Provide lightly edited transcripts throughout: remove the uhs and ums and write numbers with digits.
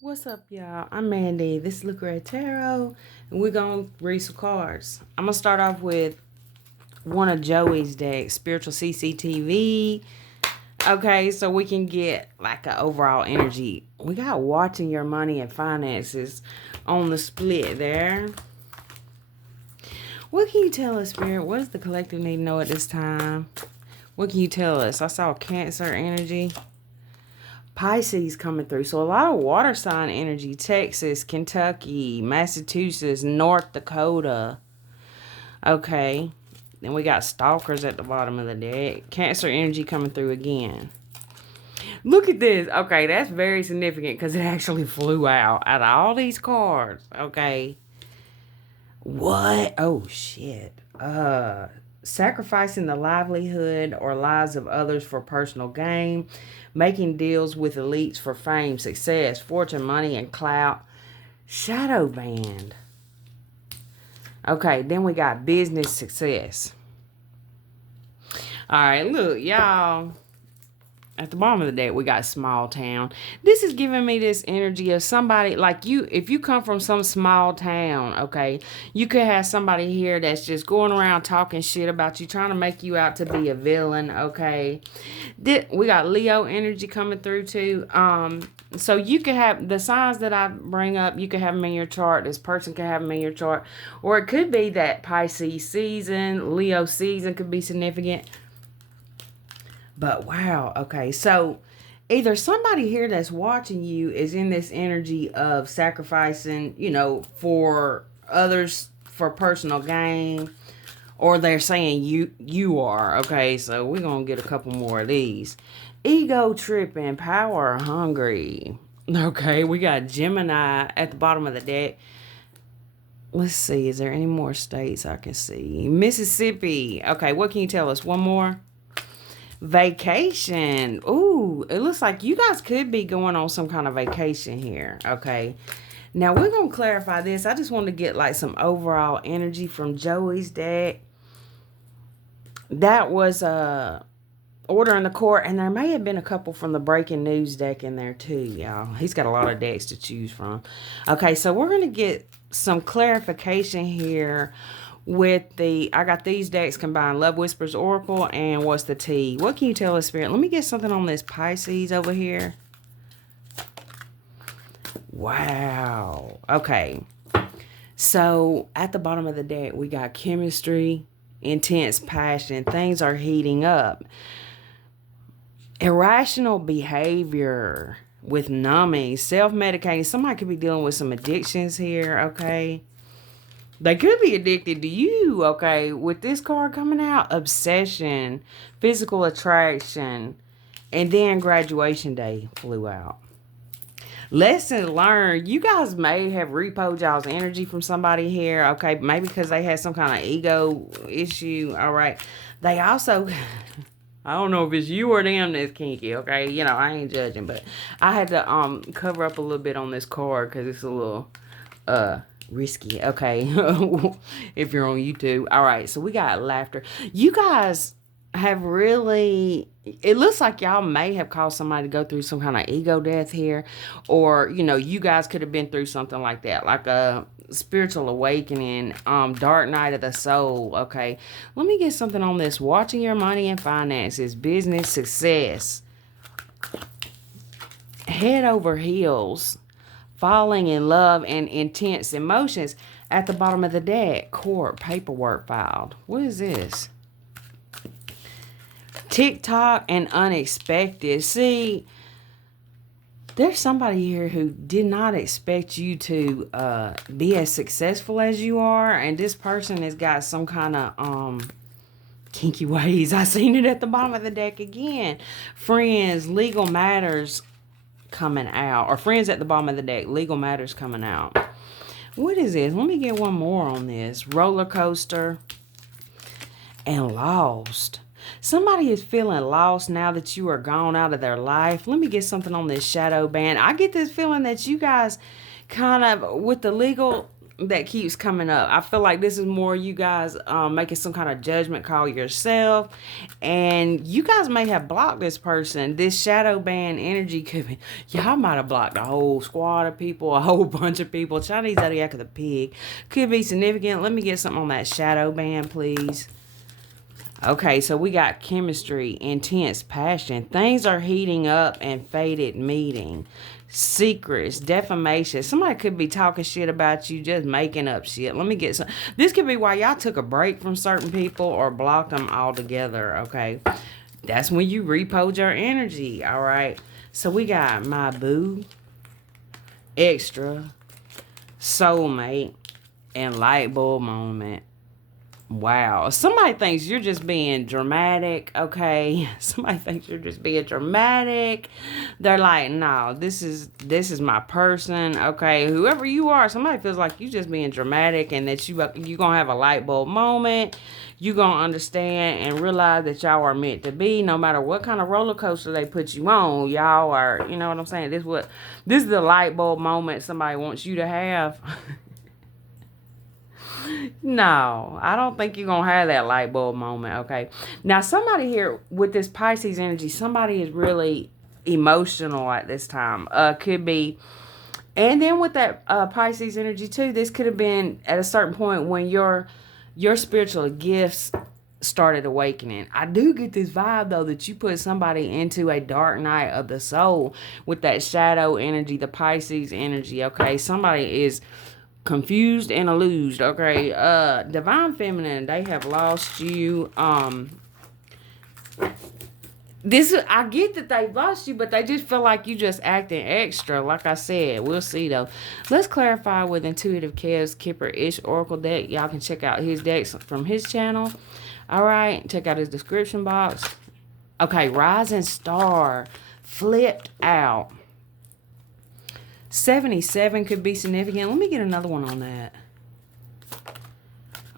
What's up, y'all? I'm Mandy. This is Luca Tarot, and we're gonna read some cards. I'm gonna start off with one of Joey's decks, Spiritual CCTV. Okay, so we can get like an overall energy. We got watching your money and finances on the split there. What can you tell us, Spirit? What does the collective need to know at this time? What can you tell us? I saw Cancer energy. Pisces coming through. So a lot of water sign energy. Texas, Kentucky, Massachusetts, North Dakota. Okay. Then we got stalkers at the bottom of the deck. Cancer energy coming through again. Look at this. Okay, that's very significant because it actually flew out of all these cards. Okay. What? Oh shit. Sacrificing the livelihood or lives of others for personal gain, making deals with elites for fame, success, fortune, money, and clout. Shadow band. Okay, then we got business success. All right, look, y'all. At the bottom of the deck, we got small town. This is giving me this energy of somebody like you. If you come from some small town, okay, you could have somebody here that's just going around talking shit about you, trying to make you out to be a villain, okay. We got Leo energy coming through too. So you could have the signs that I bring up, you could have them in your chart. This person could have them in your chart. Or it could be that Pisces season, Leo season could be significant. But wow, okay. So either somebody here that's watching you is in this energy of sacrificing, for others for personal gain, or they're saying you are, okay? So we're going to get a couple more of these. Ego tripping, power hungry. Okay, we got Gemini at the bottom of the deck. Let's see, is there any more states I can see? Mississippi. Okay, what can you tell us? One more? Vacation. Ooh, it looks like you guys could be going on some kind of vacation here. Okay. Now we're going to clarify this. I just want to get like some overall energy from Joey's deck. That was Order in the Court, and there may have been a couple from the Breaking News deck in there too, y'all. He's got a lot of decks to choose from. Okay, so we're going to get some clarification here with I got these decks combined, Love Whispers Oracle and What's the Tea. What can you tell us, Spirit? Let me get something on this Pisces over here. Wow. Okay. So at the bottom of the deck, we got chemistry, intense passion. Things are heating up. Irrational behavior with numbing, self-medicating. Somebody could be dealing with some addictions here, okay? They could be addicted to you, okay? With this card coming out, obsession, physical attraction, and then graduation day flew out. Lesson learned. You guys may have repoed y'all's energy from somebody here, okay? Maybe because they had some kind of ego issue, all right? They also... I don't know if it's you or them that's kinky, okay? I ain't judging, but I had to cover up a little bit on this card because it's a little risky, okay? If you're on YouTube. All right, so we got laughter. You guys have really... It looks like y'all may have caused somebody to go through some kind of ego death here, or you guys could have been through something like that, like a spiritual awakening, dark night of the soul. Okay, let me get something on this. Watching your money and finances, business success, head over heels, falling in love, and intense emotions. At the bottom of the deck, court paperwork filed. What is this? TikTok and unexpected. See, there's somebody here who did not expect you to be as successful as you are, and this person has got some kind of kinky ways. I seen it at the bottom of the deck again. Friends, legal matters coming out, or friends at the bottom of the deck, legal matters coming out. What is this? Let me get one more on this. Roller coaster and lost. Somebody is feeling lost now that you are gone out of their life. Let me get something on this shadow band. I get this feeling that you guys kind of, with the legal that keeps coming up. I feel like this is more you guys making some kind of judgment call yourself. And you guys may have blocked this person. This shadow band energy could be, y'all might have blocked a whole squad of people, a whole bunch of people. Chinese zodiac of the pig could be significant. Let me get something on that shadow band, please. Okay, so we got chemistry, intense passion. Things are heating up and faded meeting. Secrets, defamation. Somebody could be talking shit about you, just making up shit. Let me get some. This could be why y'all took a break from certain people or blocked them altogether, okay? That's when you repoed your energy, all right? So we got my boo, extra, soulmate, and light bulb moment. Wow. Somebody thinks you're just being dramatic, okay? Somebody thinks you're just being dramatic. They're like, no, this is my person, okay? Whoever you are, somebody feels like you just being dramatic and that you going to have a light bulb moment. You going to understand and realize that y'all are meant to be no matter what kind of roller coaster they put you on. Y'all are, you know what I'm saying? This is the light bulb moment somebody wants you to have. No, I don't think you're going to have that light bulb moment, okay? Now, somebody here with this Pisces energy, somebody is really emotional at this time. Could be, and then with that Pisces energy too, this could have been at a certain point when your spiritual gifts started awakening. I do get this vibe, though, that you put somebody into a dark night of the soul with that shadow energy, the Pisces energy, okay? Somebody is confused and illused, okay? Divine feminine, they have lost you. I get that they lost you, but they just feel like you just acting extra. Like I said, we'll see though. Let's clarify with Intuitive Kev's Kipper-ish Oracle deck. Y'all can check out his decks from his channel. All right, check out his description box. Okay, Rising Star flipped out. 77 could be significant. Let me get another one on that.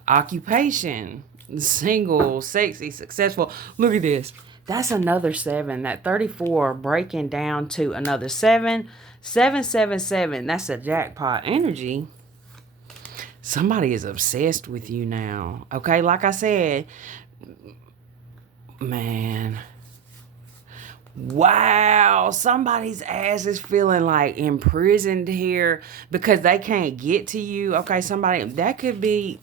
Occupation, single, sexy, successful. Look at this. That's another 7. That 34 breaking down to another 7. 777. That's a jackpot energy. Somebody is obsessed with you now. Okay, like I said, man. Wow, somebody's ass is feeling like imprisoned here because they can't get to you. Okay, somebody, that could be,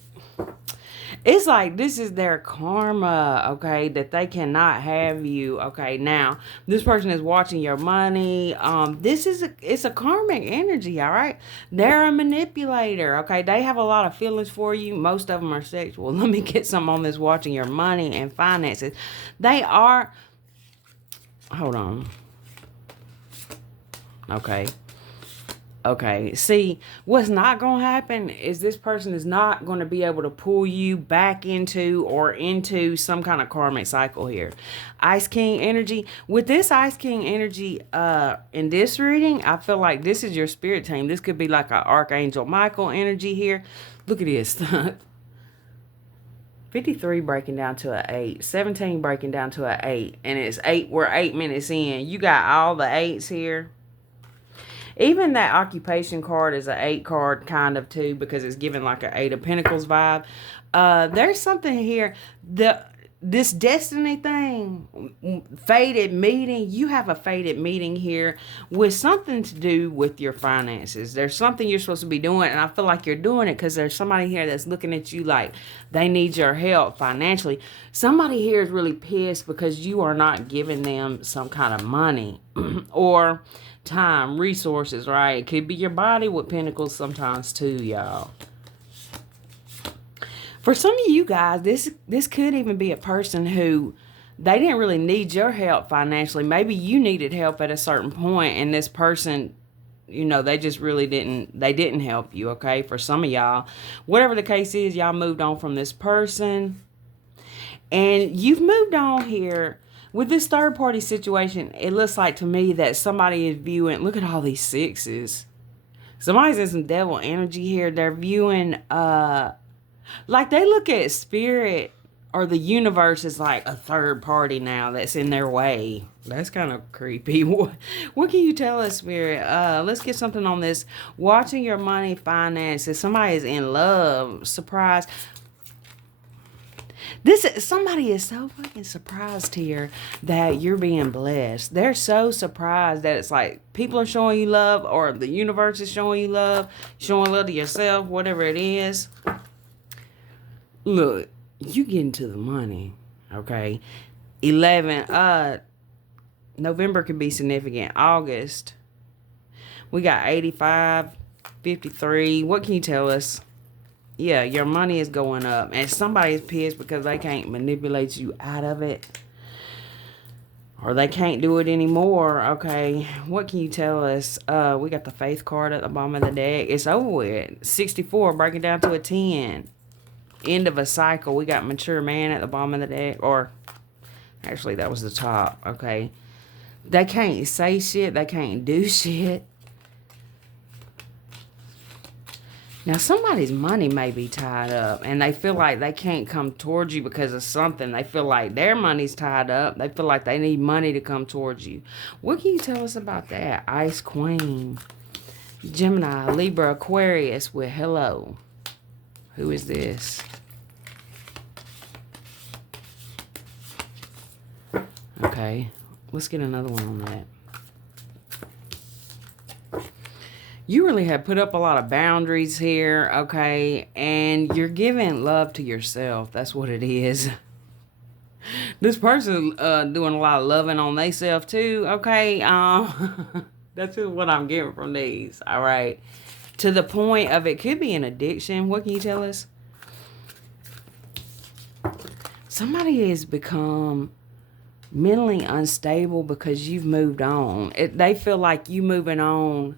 it's like this is their karma, okay, that they cannot have you. Okay, now this person is watching your money. It's a karmic energy, all right? They're a manipulator, okay? They have a lot of feelings for you. Most of them are sexual. Let me get some on this watching your money and finances. They are, hold on. Okay. See, what's not going to happen is this person is not going to be able to pull you back into some kind of karmic cycle here. Ice King energy. With this Ice King energy in this reading, I feel like this is your spirit team. This could be like an Archangel Michael energy here. Look at this. 53 breaking down to an 8, 17 breaking down to an 8, and it's 8. We're 8 minutes in. You got all the 8s here. Even that occupation card is an 8 card kind of too, because it's giving like an 8 of Pentacles vibe. There's something here. This destiny thing, fated meeting, you have a fated meeting here with something to do with your finances. There's something you're supposed to be doing, and I feel like you're doing it because there's somebody here that's looking at you like they need your help financially. Somebody here is really pissed because you are not giving them some kind of money or time, resources, right? It could be your body with Pentacles sometimes too, y'all. For some of you guys, this could even be a person who they didn't really need your help financially. Maybe you needed help at a certain point, and this person, you know, they just really didn't help you, okay? For some of y'all, whatever the case is, y'all moved on from this person, and you've moved on here. With this third party situation, it looks like to me that somebody is viewing, look at all these 6s. Somebody's in some devil energy here. They're viewing, like they look at spirit or the universe is like a third party now that's in their way. That's kind of creepy. What can you tell us, Spirit? Let's get something on this. Watching your money finances. Somebody is in love. Surprise. Somebody is so fucking surprised here that you're being blessed. They're so surprised that it's like people are showing you love, or the universe is showing you love, showing love to yourself, whatever it is. Look, you getting to the money, okay? 11. November could be significant. August, we got 85, 53. What can you tell us? Yeah, your money is going up, and somebody's pissed because they can't manipulate you out of it, or they can't do it anymore. Okay, what can you tell us? We got the faith card at the bottom of the deck. It's over with. 64, breaking down to a 10. End of a cycle. We got mature man at the bottom of the deck, or actually that was the top. Okay, they can't say shit, they can't do shit. Now, somebody's money may be tied up, and they feel like they can't come towards you because of something. They feel like their money's tied up. They feel like they need money to come towards you. What can you tell us about that? Ice Queen. Gemini, Libra, Aquarius with hello. Who is this? Okay, let's get another one on that. You really have put up a lot of boundaries here, okay? And you're giving love to yourself. That's what it is. This person doing a lot of loving on themselves too, okay? That's just what I'm getting from these, all right? To the point of it could be an addiction. What can you tell us? Somebody has become mentally unstable because you've moved on. They feel like you moving on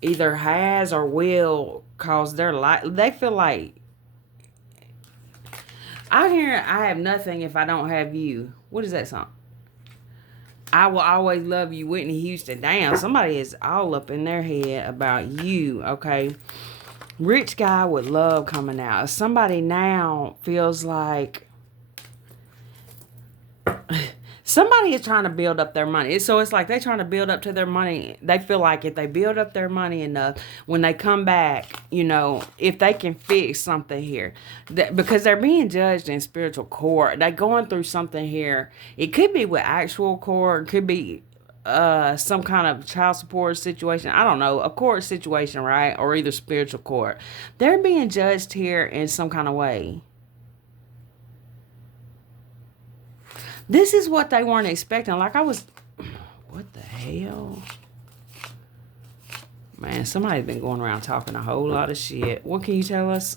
either has or will cause their life. They feel like, I hear I have nothing if I don't have you. What is that song? I will always love you, Whitney Houston. Damn, somebody is all up in their head about you, okay? Rich guy with love coming out. Somebody now feels like somebody is trying to build up their money. So it's like they're trying to build up to their money. They feel like if they build up their money enough, when they come back, you know, if they can fix something here. Because they're being judged in spiritual court. They're going through something here. It could be with actual court. It could be some kind of child support situation. I don't know. A court situation, right? Or either spiritual court. They're being judged here in some kind of way. This is what they weren't expecting. Like I was, what the hell? Man, somebody's been going around talking a whole lot of shit. What can you tell us?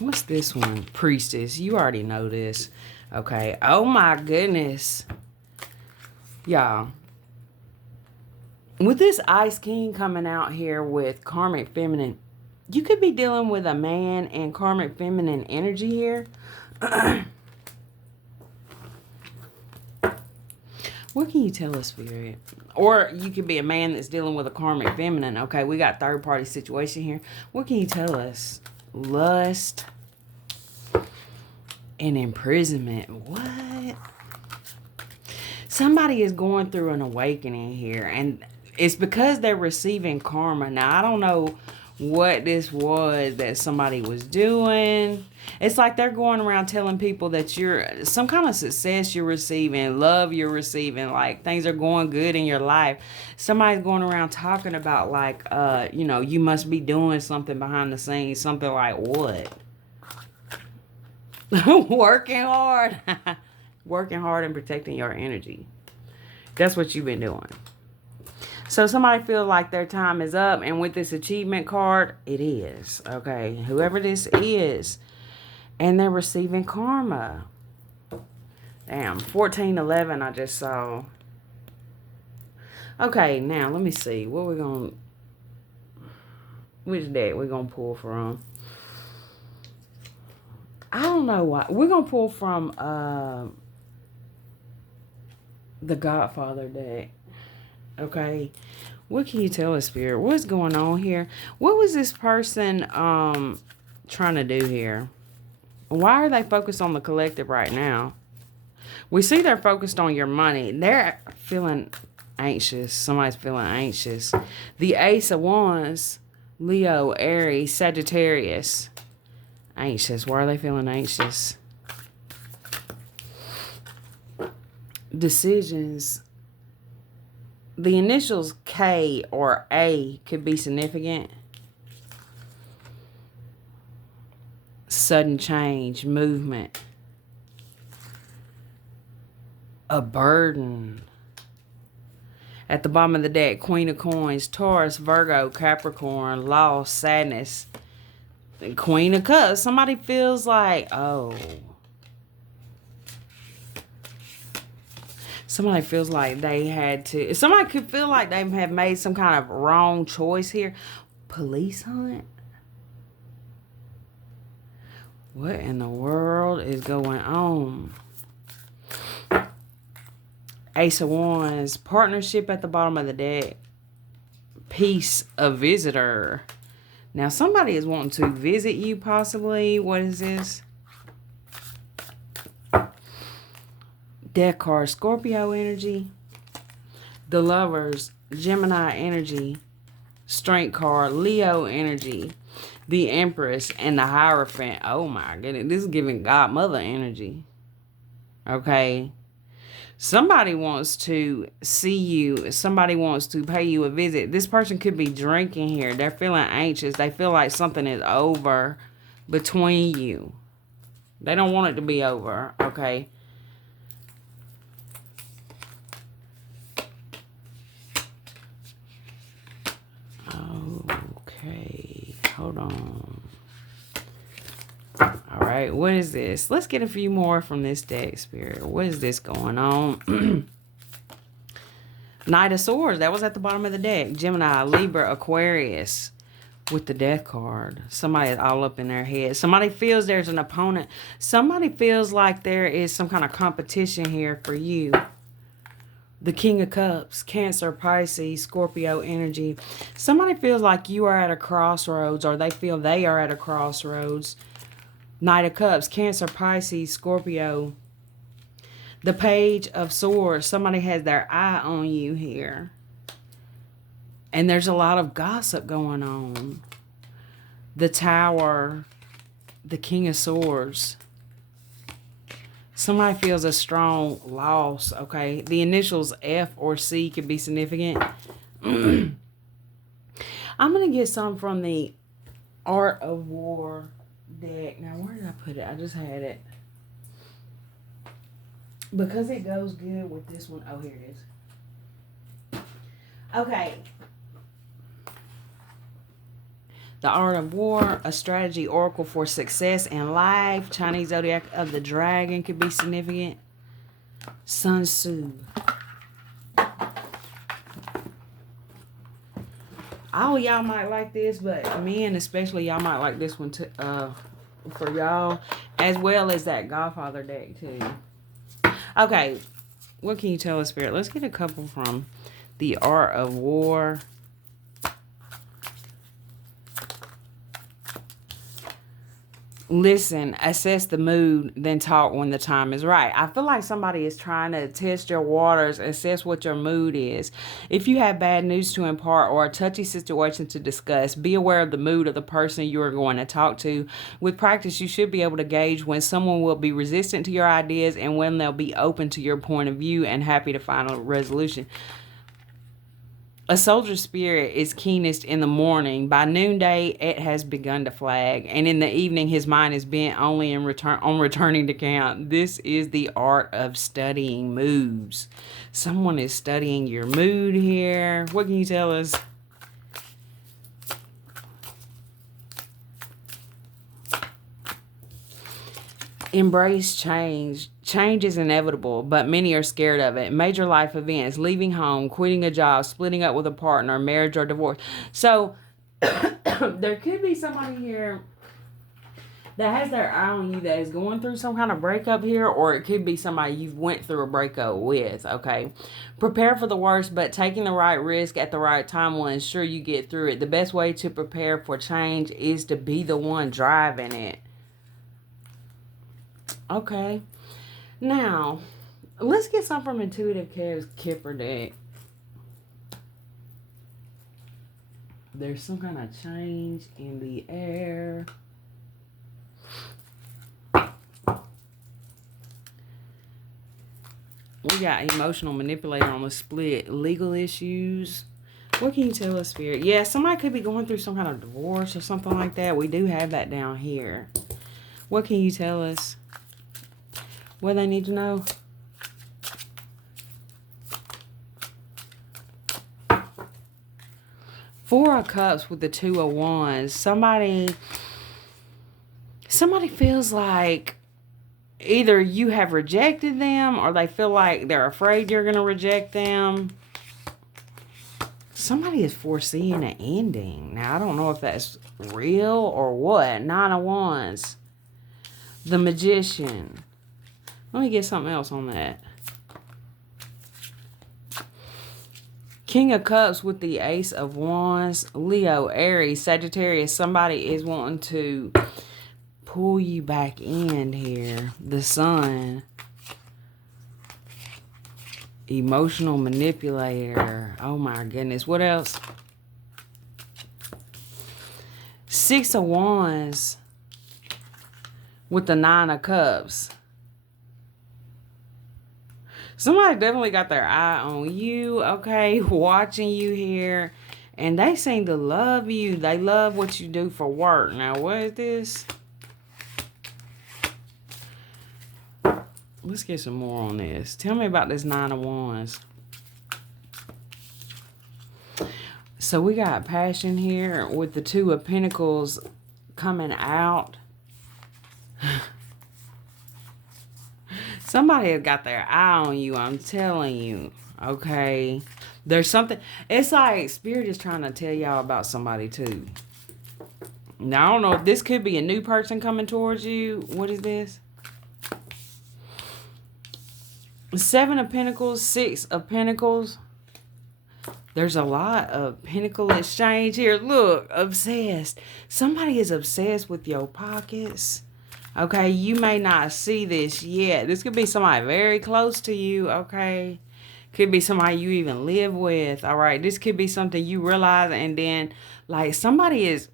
What's this one? Priestess. You already know this. Okay. Oh my goodness. Y'all. With this Ice King coming out here with karmic feminine, you could be dealing with a man and karmic feminine energy here. What can you tell us, Spirit? Or you could be a man that's dealing with a karmic feminine. Okay, we got third party situation here. What can you tell us? Lust and imprisonment. What? Somebody is going through an awakening here, and it's because they're receiving karma. Now, I don't know what this was that somebody was doing. It's like they're going around telling people that you're some kind of success you're receiving, love you're receiving, like things are going good in your life. Somebody's going around talking about like, you know, you must be doing something behind the scenes. Something like what? Working hard. Working hard and protecting your energy. That's what you've been doing. So somebody feels like their time is up, and with this achievement card, it is. Okay, whoever this is, and they're receiving karma. Damn, 1411 I just saw. Okay, now let me see. What we're going to... Which deck we're going to pull from? I don't know why. We're going to pull from the Godfather deck. Okay, what can you tell us, Spirit? What's going on here? What was this person trying to do here? Why are they focused on the collective right now? We see they're focused on your money. They're feeling anxious. Somebody's feeling anxious. The Ace of Wands, Leo, Aries, Sagittarius. Anxious. Why are they feeling anxious? Decisions. The initials K or A could be significant. Sudden change, movement. A burden. At the bottom of the deck, Queen of Coins, Taurus, Virgo, Capricorn, loss, sadness. Queen of Cups. Somebody feels like, oh. Somebody feels like they had to. Somebody could feel like they have made some kind of wrong choice here. Police hunt? What in the world is going on? Ace of Wands, partnership at the bottom of the deck. Peace, a visitor. Now, somebody is wanting to visit you, possibly. What is this? Death card, Scorpio energy. The Lovers, Gemini energy. Strength card, Leo energy. The Empress and the Hierophant. Oh my goodness. This is giving Godmother energy. Okay. Somebody wants to see you. Somebody wants to pay you a visit. This person could be drinking here. They're feeling anxious. They feel like something is over between you. They don't want it to be over. Okay. Okay. Hold on. All right, what is this? Let's get a few more from this deck, Spirit. What is this going on? Knight of Swords. That was at the bottom of the deck. Gemini, Libra, Aquarius with the Death card. Somebody is all up in their head. Somebody feels there's an opponent. Somebody feels like there is some kind of competition here for you. The King of Cups, Cancer, Pisces, Scorpio energy. Somebody feels like you are at a crossroads, or they feel they are at a crossroads. Knight of Cups, Cancer, Pisces, Scorpio. The Page of Swords. Somebody has their eye on you here. And there's a lot of gossip going on. The Tower. The King of Swords. Somebody feels a strong loss, okay? The initials F or C could be significant. I'm going to get some from the Art of War deck. Now, where did I put it? I just had it. Because it goes good with this one. Oh, here it is. Okay. The Art of War, a strategy oracle for success in life. Chinese zodiac of the dragon could be significant. Sun Tzu. All y'all might like this, but men especially, y'all might like this one too, for y'all, as well as that Godfather deck too. Okay, what can you tell us, Spirit? Let's get a couple from the Art of War. Listen, assess the mood, then talk when the time is right. I feel like somebody is trying to test your waters, assess what your mood is. If you have bad news to impart or a touchy situation to discuss, be aware of the mood of the person you are going to talk to. With practice, you should be able to gauge when someone will be resistant to your ideas and when they'll be open to your point of view and happy to find a resolution. A soldier's spirit is keenest in the morning. By noonday, it has begun to flag. And in the evening, his mind is bent only on returning to camp. This is the art of studying moods. Someone is studying your mood here. What can you tell us? Embrace change. Change is inevitable, but many are scared of it. Major life events, leaving home, quitting a job, splitting up with a partner, marriage or divorce. So there could be somebody here that has their eye on you that is going through some kind of breakup here, or it could be somebody you've went through a breakup with, okay? Prepare for the worst, but taking the right risk at the right time will ensure you get through it. The best way to prepare for change is to be the one driving it. Okay. Now, let's get some from Intuitive Care's Kipper deck. There's some kind of change in the air. We got emotional manipulator on the split. Legal issues. What can you tell us, Spirit? Yeah, somebody could be going through some kind of divorce or something like that. We do have that down here. What can you tell us? What they need to know? Four of Cups with the Two of Wands. Somebody feels like either you have rejected them or they feel like they're afraid you're going to reject them. Somebody is foreseeing an ending. Now, I don't know if that's real or what. Nine of Wands. The Magician. Let me get something else on that. King of Cups with the Ace of Wands. Leo, Aries, Sagittarius. Somebody is wanting to pull you back in here. The Sun. Emotional manipulator. Oh my goodness. What else? Six of Wands with the Nine of Cups. Somebody definitely got their eye on you, okay? Watching you here. And they seem to love you. They love what you do for work. Now, what is this? Let's get some more on this. Tell me about this Nine of Wands. So we got passion here with the Two of Pentacles coming out. Somebody has got their eye on you, I'm telling you. Okay. There's something. It's like Spirit is trying to tell y'all about somebody too. Now, I don't know if this could be a new person coming towards you. What is this? Seven of Pentacles, Six of Pentacles. There's a lot of pentacle exchange here. Look, obsessed. Somebody is obsessed with your pockets. Okay, you may not see this yet. This could be somebody very close to you, okay? Could be somebody you even live with, all right? This could be something you realize and then, like, somebody's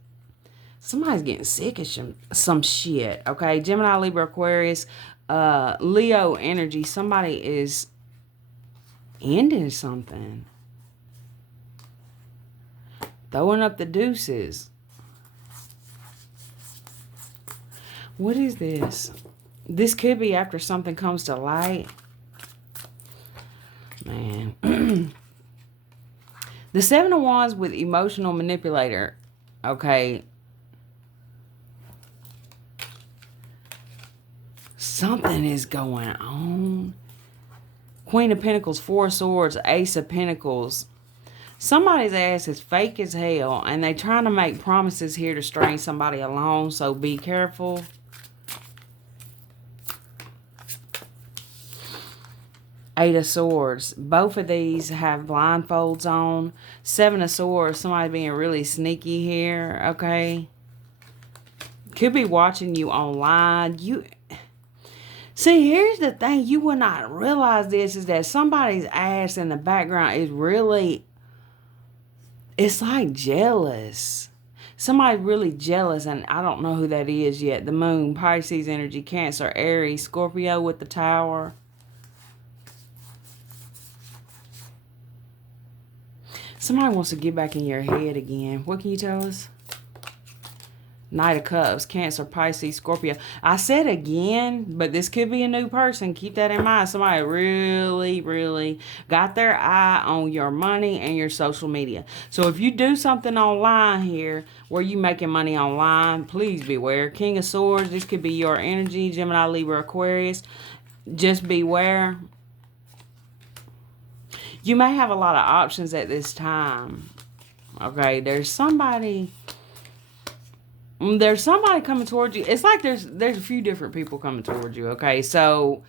getting sick of some shit, okay? Gemini, Libra, Aquarius, Leo energy. Somebody is ending something. Throwing up the deuces. What is this? This could be after something comes to light. Man. The Seven of Wands with emotional manipulator. Okay. Something is going on. Queen of Pentacles, Four of Swords, Ace of Pentacles. Somebody's ass is fake as hell, and they trying to make promises here to string somebody along, so be careful. Eight of Swords. Both of these have blindfolds on. Seven of Swords. Somebody being really sneaky here, okay? Could be watching you online. See, here's the thing. You would not realize this is that somebody's ass in the background is really... It's like jealous. Somebody's really jealous, and I don't know who that is yet. The Moon, Pisces energy, Cancer, Aries, Scorpio with the Tower. Somebody wants to get back in your head again. What can you tell us? Knight of Cups, Cancer, Pisces, Scorpio. I said again, but this could be a new person. Keep that in mind. Somebody really, really got their eye on your money and your social media. So if you do something online here where you making money online, please beware. King of Swords, this could be your energy. Gemini, Libra, Aquarius. Just beware. You may have a lot of options at this time. Okay, there's somebody coming towards you. It's like there's a few different people coming towards you, okay? So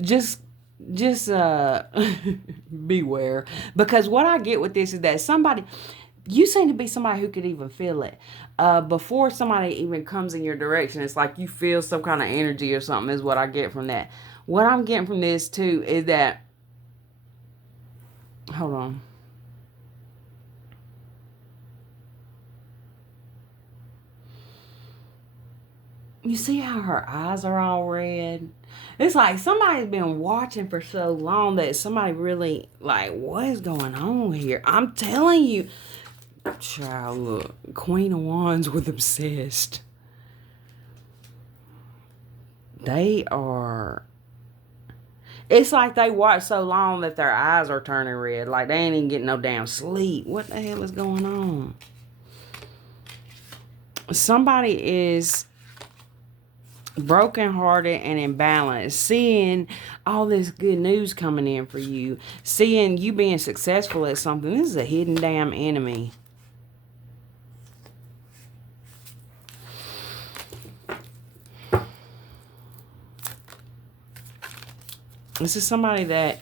just beware, because what I get with this is that somebody, You seem to be somebody who could even feel it. Before somebody even comes in your direction, it's like you feel some kind of energy or something, is what I get from that. What I'm getting from this, too, is that, hold on. You see how her eyes are all red? It's like somebody's been watching for so long that somebody really, like, what is going on here? I'm telling you. Child, look. Queen of Wands with obsessed. They are. It's like they watch so long that their eyes are turning red. Like they ain't even getting no damn sleep. What the hell is going on? Somebody is brokenhearted and imbalanced, seeing all this good news coming in for you, seeing you being successful at something. This is a hidden damn enemy. This is somebody that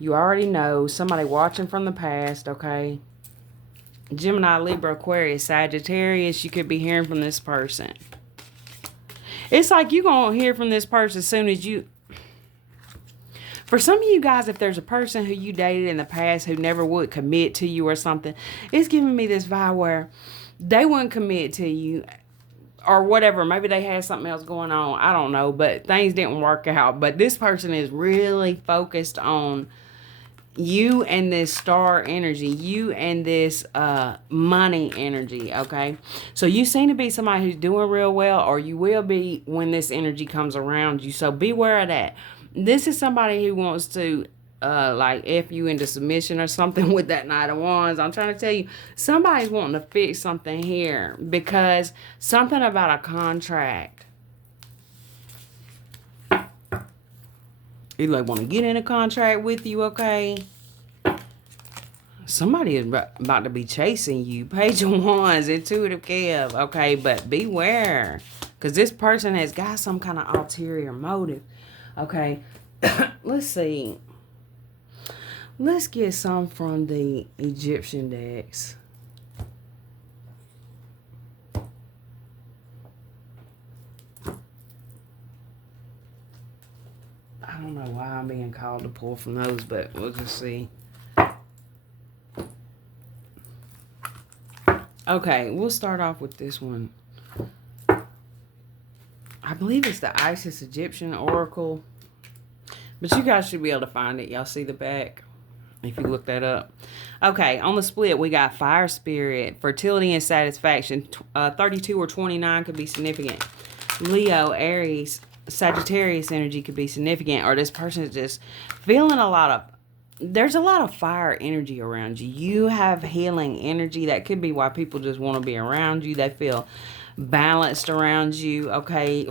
you already know, somebody watching from the past, okay? Gemini, Libra, Aquarius, Sagittarius, you could be hearing from this person. It's like you're going to hear from this person as soon as you... For some of you guys, if there's a person who you dated in the past who never would commit to you or something, it's giving me this vibe where they wouldn't commit to you or whatever. Maybe they had something else going on. I don't know, but things didn't work out. But this person is really focused on you and this star energy, you and this money energy, okay? So you seem to be somebody who's doing real well, or you will be when this energy comes around you. So beware of that. This is somebody who wants to like F you into submission or something with that Knight of Wands. I'm trying to tell you, somebody's wanting to fix something here because something about a contract. They like want to get in a contract with you, okay? Somebody is about to be chasing you. Page of Wands, intuitive Kev, okay? But beware, because this person has got some kind of ulterior motive, okay? Let's see. Let's get some from the Egyptian decks. I don't know why I'm being called to pull from those, but we'll just see. Okay, we'll start off with this one. I believe it's the Isis Egyptian Oracle. But you guys should be able to find it. Y'all see the back if you look that up. Okay, on the split, we got Fire Spirit, Fertility and Satisfaction. 32 or 29 could be significant. Leo, Aries, Sagittarius energy could be significant. Or this person is just feeling a lot of... There's a lot of fire energy around you. You have healing energy. That could be why people just want to be around you. They feel balanced around you, okay?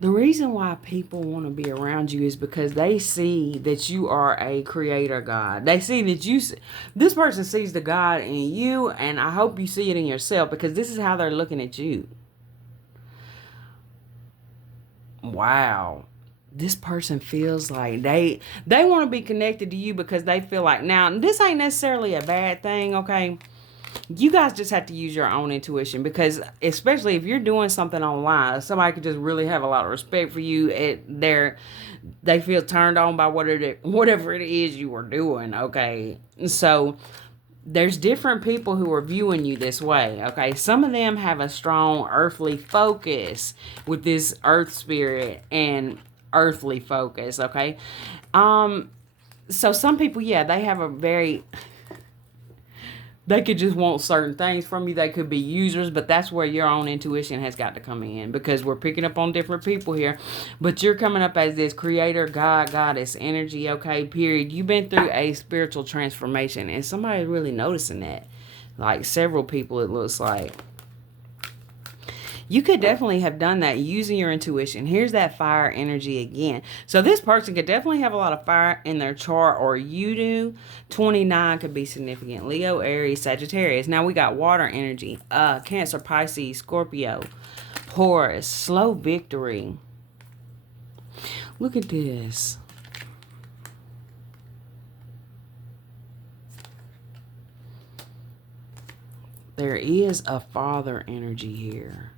The reason why people want to be around you is because they see that you are a creator God. They see that you... This person sees the God in you, and I hope you see it in yourself, because this is how they're looking at you. Wow. This person feels like they want to be connected to you because they feel like... Now, this ain't necessarily a bad thing, okay? You guys just have to use your own intuition, because especially if you're doing something online, somebody could just really have a lot of respect for you. They feel turned on by whatever it is you were doing, okay? So there's different people who are viewing you this way, okay? Some of them have a strong earthly focus with this earth spirit and earthly focus, okay? So some people, yeah, they have a very... They could just want certain things from you. They could be users, but that's where your own intuition has got to come in, because we're picking up on different people here. But you're coming up as this creator, God, goddess energy, okay, period. You've been through a spiritual transformation, and somebody's really noticing that. Like several people, it looks like. You could definitely have done that using your intuition. Here's that fire energy again. So this person could definitely have a lot of fire in their chart, or you do. 29 could be significant. Leo, Aries, Sagittarius. Now we got water energy. Cancer, Pisces, Scorpio, Taurus. Slow victory. Look at this. there is a father energy here.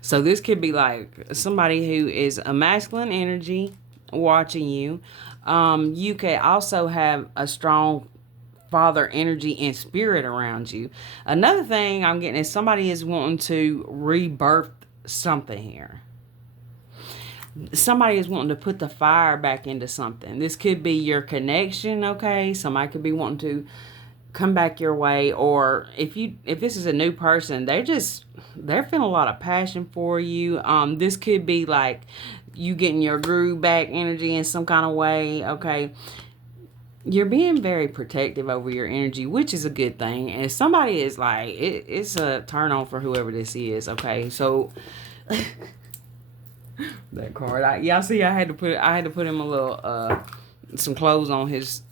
So this could be like somebody who is a masculine energy watching you. You could also have a strong father energy and spirit around you. Another thing I'm getting is somebody is wanting to rebirth something here. Somebody is wanting to put the fire back into something. This could be your connection, okay? Somebody could be wanting to come back your way, or if this is a new person, they're feeling a lot of passion for you. This could be like you getting your groove back energy in some kind of way, okay? You're being very protective over your energy, which is a good thing. And somebody is like, it's a turn on for whoever this is, okay? So that card, y'all see, I had to put him a little some clothes on his.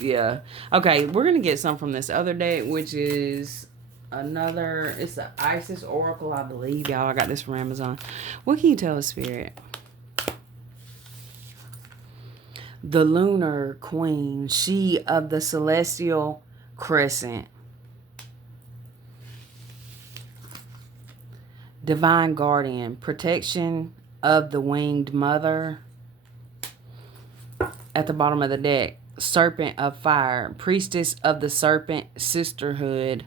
Yeah. Okay, we're gonna get some from this other deck, which is it's the Isis Oracle, I believe, y'all. I got this from Amazon. What can you tell us, Spirit? The Lunar Queen, she of the Celestial Crescent. Divine Guardian, protection of the Winged Mother. At the bottom of the deck, Serpent of Fire, Priestess of the Serpent Sisterhood.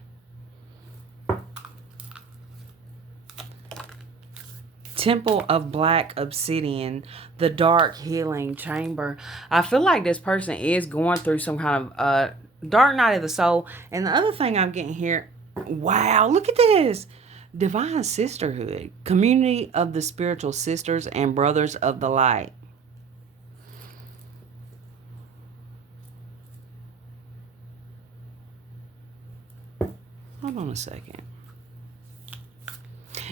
Temple of Black Obsidian, the Dark Healing Chamber. I feel like this person is going through some kind of dark night of the soul. And the other thing I'm getting here, wow, look at this. Divine Sisterhood, community of the spiritual sisters and brothers of the light. Hold on a second.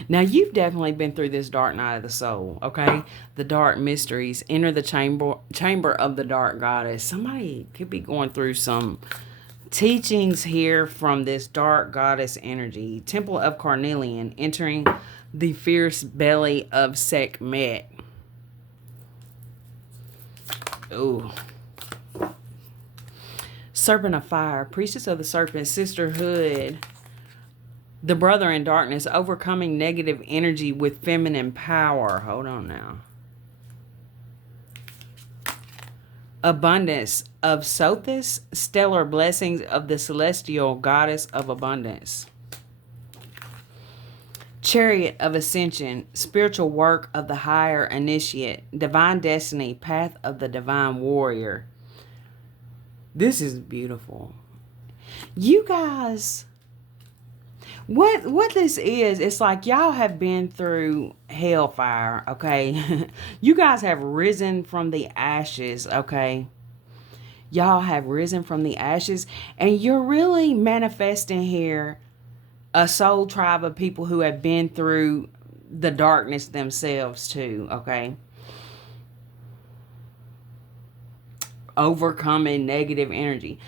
Now, you've definitely been through this dark night of the soul, okay? The dark mysteries. Enter the chamber of the dark goddess. Somebody could be going through some teachings here from this dark goddess energy. Temple of Carnelian. Entering the fierce belly of Sekhmet. Ooh. Serpent of Fire. Priestess of the Serpent Sisterhood. The brother in darkness, overcoming negative energy with feminine power. Hold on now. Abundance of Sothis, stellar blessings of the celestial goddess of abundance. Chariot of Ascension, spiritual work of the higher initiate. Divine destiny, path of the divine warrior. This is beautiful. You guys... What this is, it's like y'all have been through hellfire, okay? You guys have risen from the ashes, okay? Y'all have risen from the ashes, and you're really manifesting here a soul tribe of people who have been through the darkness themselves too, okay? Overcoming negative energy.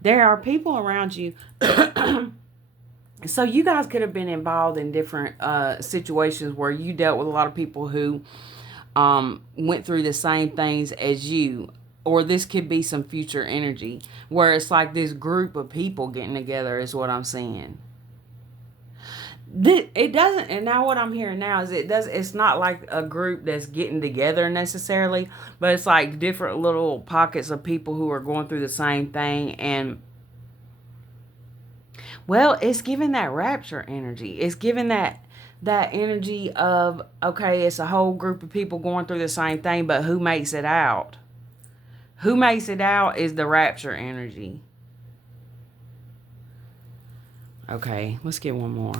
There are people around you. So you guys could have been involved in different situations where you dealt with a lot of people who went through the same things as you. Or this could be some future energy where it's like this group of people getting together is what I'm saying. It doesn't, and now what I'm hearing now is it's not like a group that's getting together necessarily, but it's like different little pockets of people who are going through the same thing. And well, it's giving that rapture energy. It's giving that energy of, okay, it's a whole group of people going through the same thing, but who makes it out? Who makes it out is the rapture energy. Okay, let's get one more.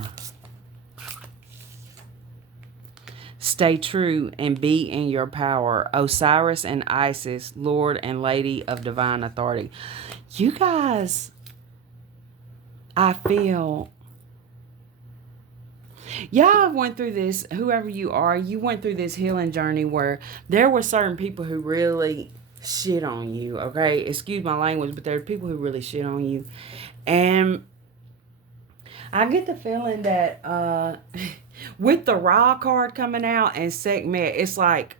Stay true and be in your power. Osiris and Isis, Lord and Lady of divine authority. You guys... I feel y'all went through this, whoever you are, you went through this healing journey where there were certain people who really shit on you, okay? Excuse my language, but there are people who really shit on you. And I get the feeling that with the Ra card coming out and Sekhmet, it's like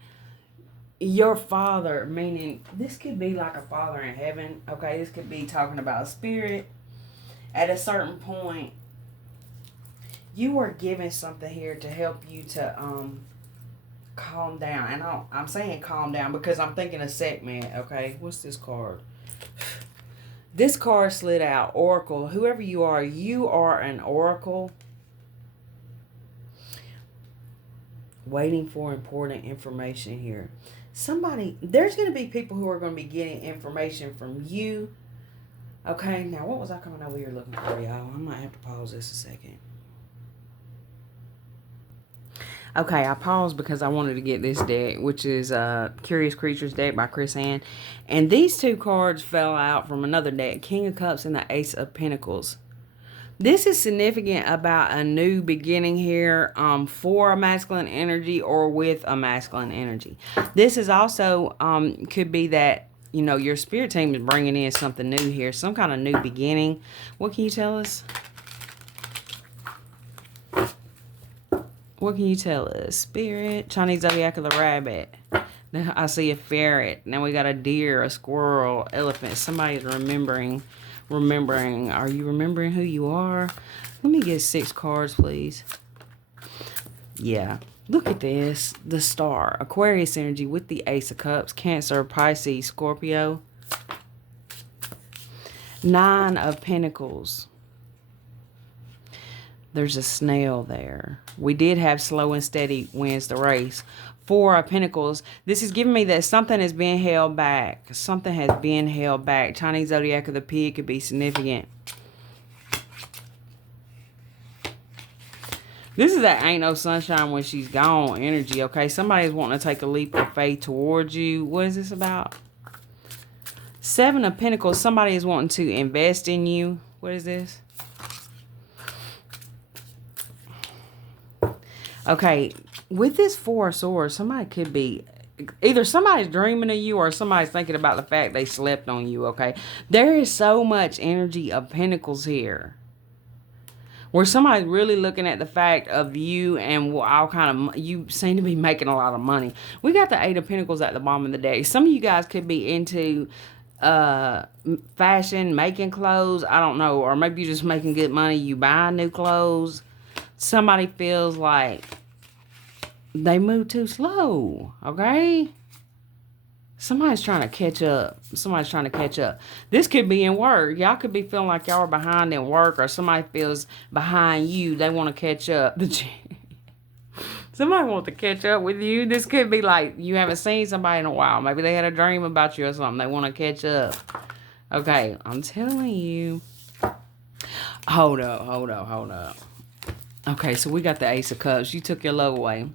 your father, meaning this could be like a father in heaven, okay? This could be talking about spirit. At a certain point, You are given something here to help you to calm down. And I'm saying calm down because I'm thinking a segment, okay? What's this card? This card slid out. Oracle. Whoever you are an oracle waiting for important information here. There's going to be people who are going to be getting information from you. Okay, now what was I coming over here looking for, y'all? I might have to pause this a second. Okay, I paused because I wanted to get this deck, which is Curious Creatures deck by Chris Ann. And these two cards fell out from another deck, King of Cups and the Ace of Pentacles. This is significant about a new beginning here for a masculine energy or with a masculine energy. This is also could be that, you know, your spirit team is bringing in something new here, some kind of new beginning. What can you tell us? What can you tell us? Spirit, Chinese zodiac of the rabbit. Now I see a ferret. Now we got a deer, a squirrel, elephant. Somebody's remembering. Are you remembering who you are? Let me get 6 cards, please. Yeah. Look at this. The star. Aquarius energy with the Ace of Cups. Cancer, Pisces, Scorpio. 9 of Pentacles. There's a snail there. We did have slow and steady wins the race. 4 of Pentacles. This is giving me that something is being held back. Something has been held back. Chinese zodiac of the pig could be significant. This is that ain't no sunshine when she's gone energy, okay? Somebody's wanting to take a leap of faith towards you. What is this about? 7 of Pentacles. Somebody is wanting to invest in you. What is this? Okay, with this 4 of Swords, somebody could be, either somebody's dreaming of you or somebody's thinking about the fact they slept on you, okay? There is so much energy of Pentacles here, where somebody's really looking at the fact of you and all kind of, you seem to be making a lot of money. We got the 8 of Pentacles at the bottom of the deck. Some of you guys could be into fashion, making clothes, I don't know, or maybe you're just making good money, you buying new clothes. Somebody feels like they move too slow, okay? Somebody's trying to catch up. Somebody's trying to catch up. This could be in work. Y'all could be feeling like y'all are behind in work, or somebody feels behind you. They want to catch up. Somebody wants to catch up with you. This could be like you haven't seen somebody in a while. Maybe they had a dream about you or something. They want to catch up. Okay, I'm telling you. Hold up. Okay, so we got the Ace of Cups. You took your love away.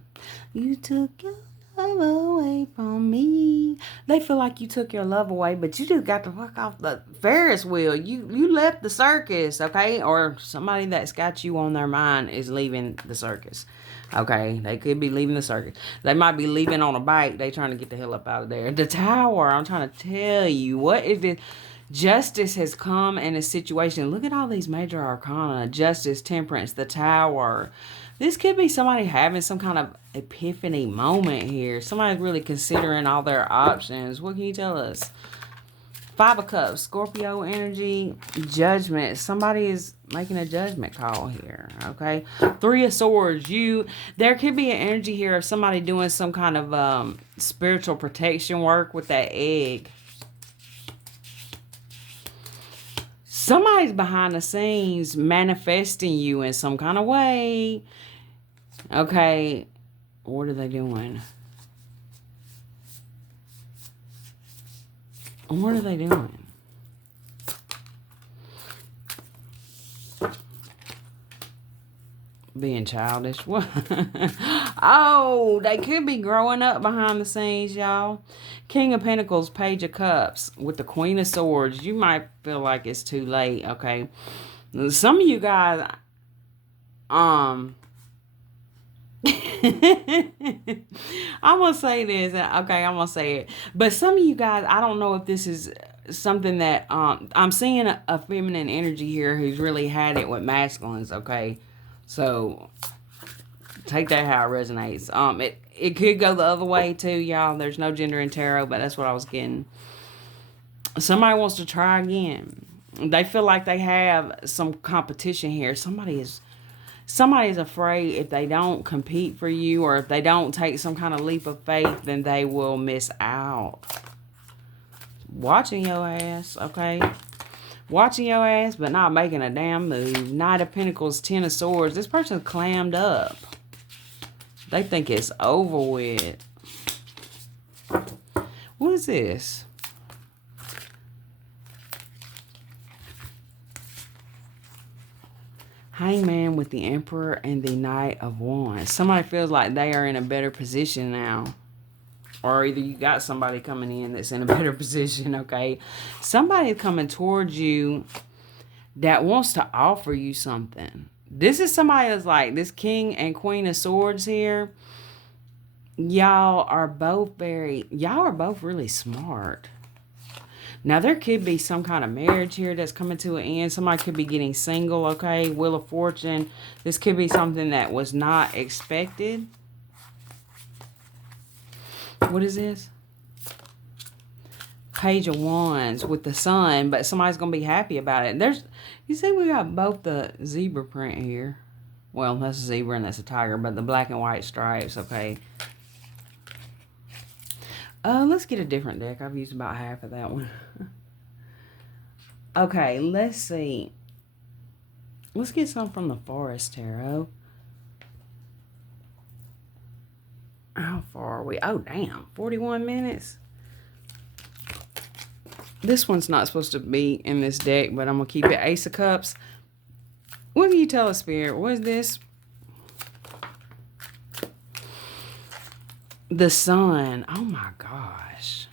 You took your love away from me. They feel like you took your love away, but you just got to fuck off the Ferris wheel. You left the circus, okay? Or somebody that's got you on their mind is leaving the circus. Okay, they could be leaving the circus. They might be leaving on a bike. They trying to get the hell up out of there. The Tower, I'm trying to tell you. What is it? Justice has come in a situation. Look at all these major arcana. Justice, Temperance, the Tower. This could be somebody having some kind of epiphany moment here. Somebody's really considering all their options. What can you tell us? 5 of Cups, Scorpio energy, Judgment. Somebody is making a judgment call here, okay? 3 of Swords. There could be an energy here of somebody doing some kind of spiritual protection work with that egg. Somebody's behind the scenes manifesting you in some kind of way. Okay, what are they doing? What are they doing? Being childish. What? Oh, they could be growing up behind the scenes, y'all. King of Pentacles, Page of Cups with the Queen of Swords. You might feel like it's too late, okay? Some of you guys, I'm gonna say this, okay? I'm gonna say it, but some of you guys, I don't know if this is something that I'm seeing a feminine energy here who's really had it with masculines, okay? So take that how it resonates. It could go the other way too, y'all. There's no gender in tarot, but that's what I was getting. Somebody wants to try again. They feel like they have some competition here. Somebody is Somebody's afraid if they don't compete for you or if they don't take some kind of leap of faith, then they will miss out. Watching your ass, okay? Watching your ass, but not making a damn move. Knight of Pentacles, Ten of Swords. This person's clammed up. They think it's over with. What is this? Hangman with the Emperor and the Knight of Wands. Somebody feels like they are in a better position now. Or either you got somebody coming in that's in a better position, okay? Somebody coming towards you that wants to offer you something. This is somebody that's like, this King and Queen of Swords here. Y'all are both really smart. Now, there could be some kind of marriage here that's coming to an end. Somebody could be getting single, okay? Wheel of Fortune. This could be something that was not expected. What is this? Page of Wands with the Sun, but somebody's going to be happy about it. You see we got both the zebra print here. Well, that's a zebra and that's a tiger, but the black and white stripes, okay? Let's get a different deck. I've used about half of that one. Okay, let's see. Let's get some from the Forest Tarot. How far are we? Oh, damn. 41 minutes. This one's not supposed to be in this deck, but I'm going to keep it. Ace of Cups. What can you tell us, Spirit? What is this? The Sun. Oh, my gosh.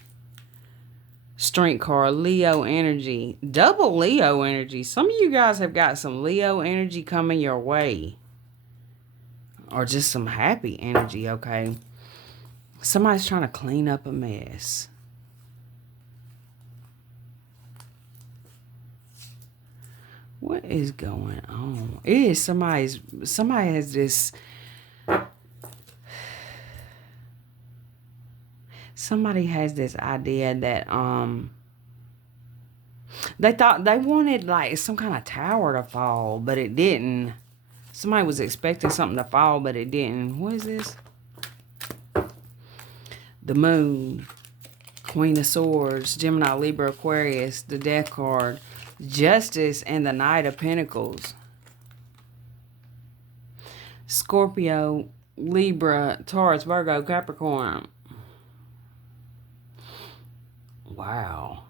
Strength card. Leo energy. Double Leo energy. Some of you guys have got some Leo energy coming your way. Or just some happy energy, okay? Somebody's trying to clean up a mess. What is going on? It is somebody has this. Somebody has this idea that they thought they wanted like some kind of tower to fall, but it didn't. Somebody was expecting something to fall, but it didn't. What is this? The Moon, Queen of Swords, Gemini, Libra, Aquarius, the Death card, Justice, and the Knight of Pentacles. Scorpio, Libra, Taurus, Virgo, Capricorn. Wow.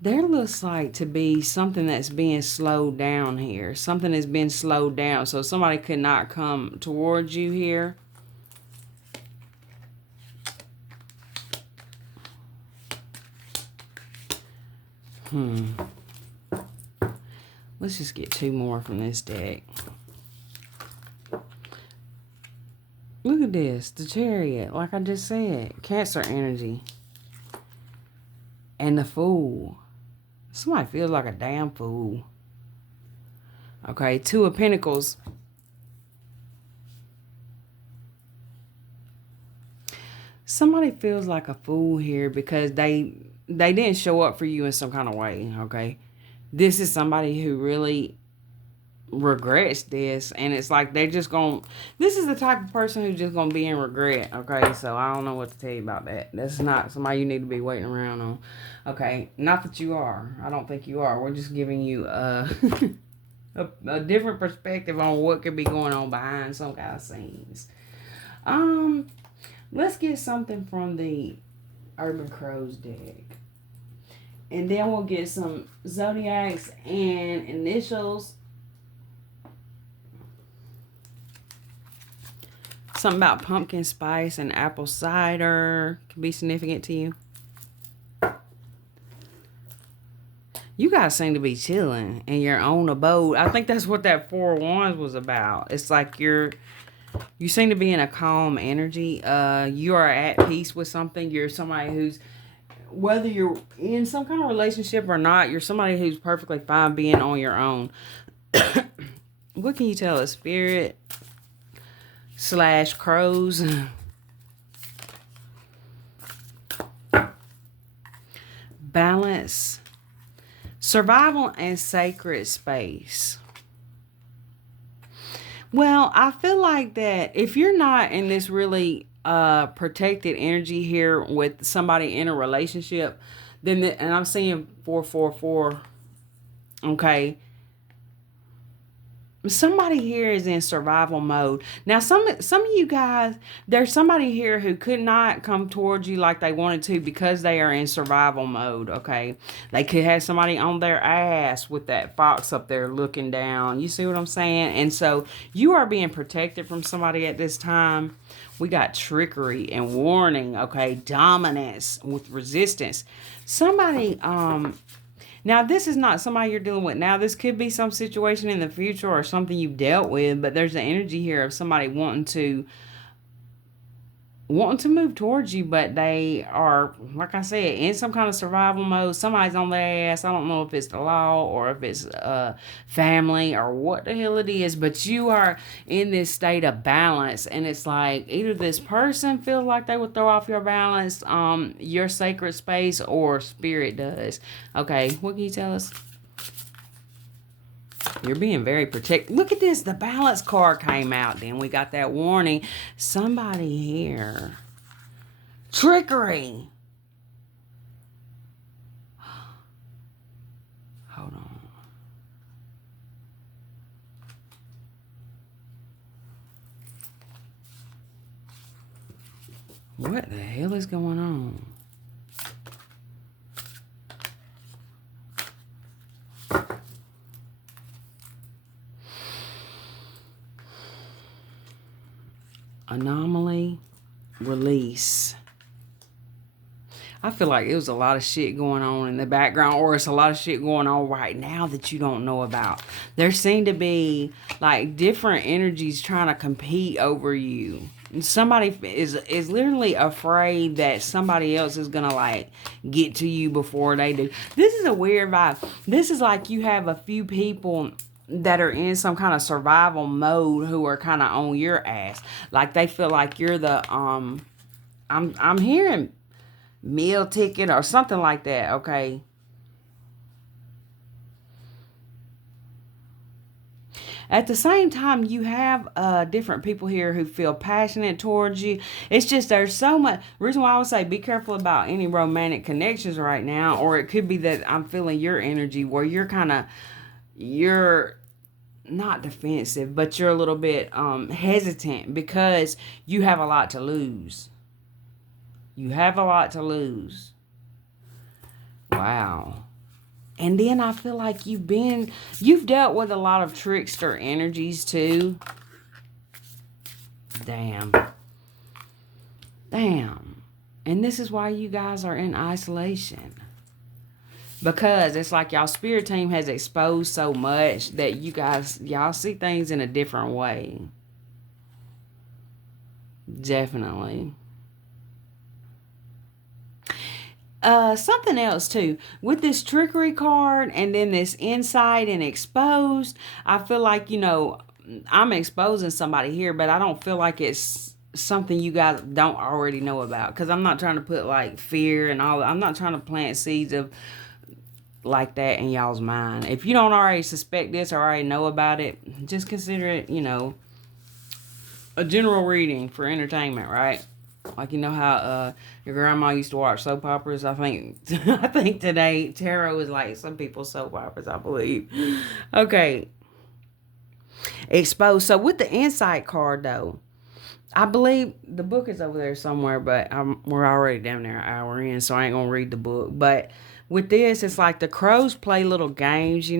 There looks like to be something that's being slowed down here. Something has been slowed down. So somebody could not come towards you here. Let's just get two more from this deck. Look at this. The Chariot. Like I just said. Cancer energy. And the Fool. Somebody feels like a damn fool. Okay. Two of Pentacles. Somebody feels like a fool here because they didn't show up for you in some kind of way, okay? This is somebody who really regrets this, and it's like they're just going to... This is the type of person who's just going to be in regret, okay? So I don't know what to tell you about that. That's not somebody you need to be waiting around on, okay? Not that you are. I don't think you are. We're just giving you a different perspective on what could be going on behind some kind of scenes. Let's get something from the Urban Crows deck. And then we'll get some zodiacs and initials. Something about pumpkin spice and apple cider can be significant to you. You guys seem to be chilling in your own abode. I think that's what that Four of Wands was about. It's like you seem to be in a calm energy. You are at peace with something. You're somebody who's, whether you're in some kind of relationship or not, you're somebody who's perfectly fine being on your own. What can you tell us? Spirit / crows. Balance. Survival and sacred space. Well, I feel like that if you're not in this really protected energy here with somebody in a relationship, then and I'm seeing 444, okay, somebody here is in survival mode. Now some of you guys, there's somebody here who could not come towards you like they wanted to because they are in survival mode, okay? They could have somebody on their ass with that fox up there looking down. You see what I'm saying? And so you are being protected from somebody at this time. We got trickery and warning, okay? Dominance with resistance. Somebody now, this is not somebody you're dealing with now. This could be some situation in the future or something you've dealt with, but there's an energy here of somebody wanting to move towards you, but they are, like I said, in some kind of survival mode. Somebody's on their ass. I don't know if it's the law or if it's family or what the hell it is, but you are in this state of balance, and it's like either this person feels like they would throw off your balance, your sacred space, or spirit does. Okay, what can you tell us? You're being very protected. Look at this. The balance card came out. Then we got that warning. Somebody here. Trickery. Hold on. What the hell is going on? Anomaly, release. I feel like it was a lot of shit going on in the background, or it's a lot of shit going on right now that you don't know about. There seem to be like different energies trying to compete over you. Somebody is literally afraid that somebody else is gonna like get to you before they do. This is a weird vibe. This is like you have a few people that are in some kind of survival mode who are kind of on your ass. Like they feel like you're the I'm hearing meal ticket or something like that, okay? At the same time, you have different people here who feel passionate towards you. It's just there's so much. Reason why I would say be careful about any romantic connections right now, or it could be that I'm feeling your energy where you're not defensive, but you're a little bit hesitant because you have a lot to lose. You have a lot to lose. Wow. And then I feel like you've dealt with a lot of trickster energies too. Damn. Damn. And this is why you guys are in isolation. Because it's like y'all spirit team has exposed so much that y'all see things in a different way. Definitely. Something else too with this trickery card and then this insight and exposed. I feel like I'm exposing somebody here, but I don't feel like it's something you guys don't already know about, because I'm not trying to put like fear and all. I'm not trying to plant seeds of like that in y'all's mind. If you don't already suspect this or already know about it, just consider it a general reading for entertainment, right? Like how your grandma used to watch soap operas. I think I think today tarot is like some people's soap operas, I believe. Okay. Exposed. So with the insight card though, I believe the book is over there somewhere, but we're already down there an hour in, so I ain't gonna read the book. But with this, it's like the crows play little games,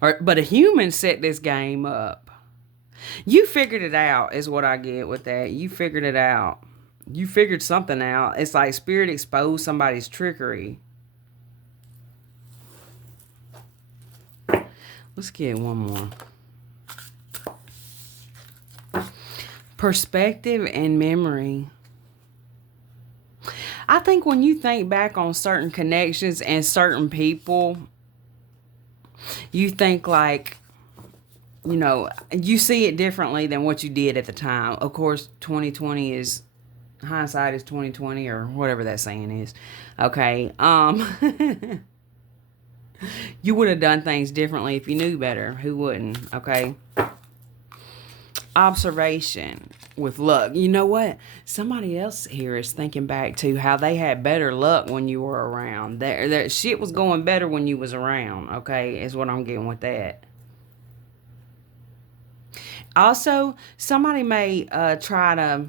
but a human set this game up. You figured it out, is what I get with that. You figured it out. You figured something out. It's like spirit exposed somebody's trickery. Let's get one more. Perspective and memory. I think when you think back on certain connections and certain people, you think like, you see it differently than what you did at the time. Of course, 2020 is hindsight is 2020 or whatever that saying is. Okay. You would have done things differently if you knew better. Who wouldn't? Okay. Observation with luck. You know what? Somebody else here is thinking back to how they had better luck when you were around. That shit was going better when you was around. Okay, is what I'm getting with that. Also, somebody may try to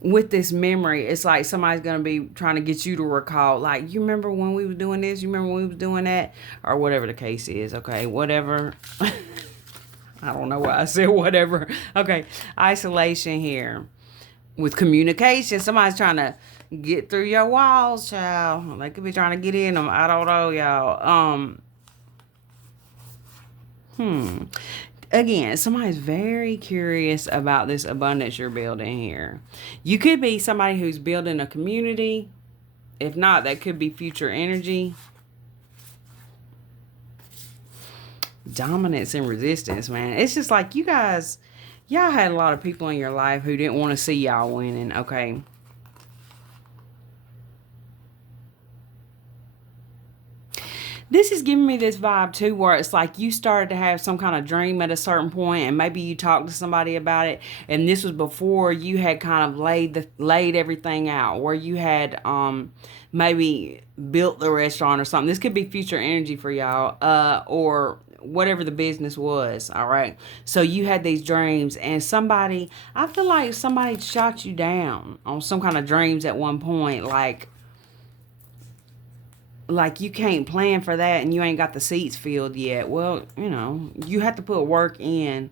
with this memory. It's like somebody's gonna be trying to get you to recall. Like, you remember when we was doing this? You remember when we was doing that? Or whatever the case is. Okay, whatever. I don't know why I said whatever. Okay, isolation here with communication. Somebody's trying to get through your walls, child. They could be trying to get in them. I don't know, y'all. Again, somebody's very curious about this abundance you're building here. You could be somebody who's building a community. If not, that could be future energy. Dominance and resistance, man. It's just like y'all had a lot of people in your life who didn't want to see y'all winning, okay? This is giving me this vibe too, where it's like you started to have some kind of dream at a certain point, and maybe you talked to somebody about it, and this was before you had kind of laid everything out, where you had maybe built the restaurant or something. This could be future energy for y'all, or whatever the business was. All right, so you had these dreams, and I feel like somebody shot you down on some kind of dreams at one point, like you can't plan for that and you ain't got the seats filled yet. Well, you have to put work in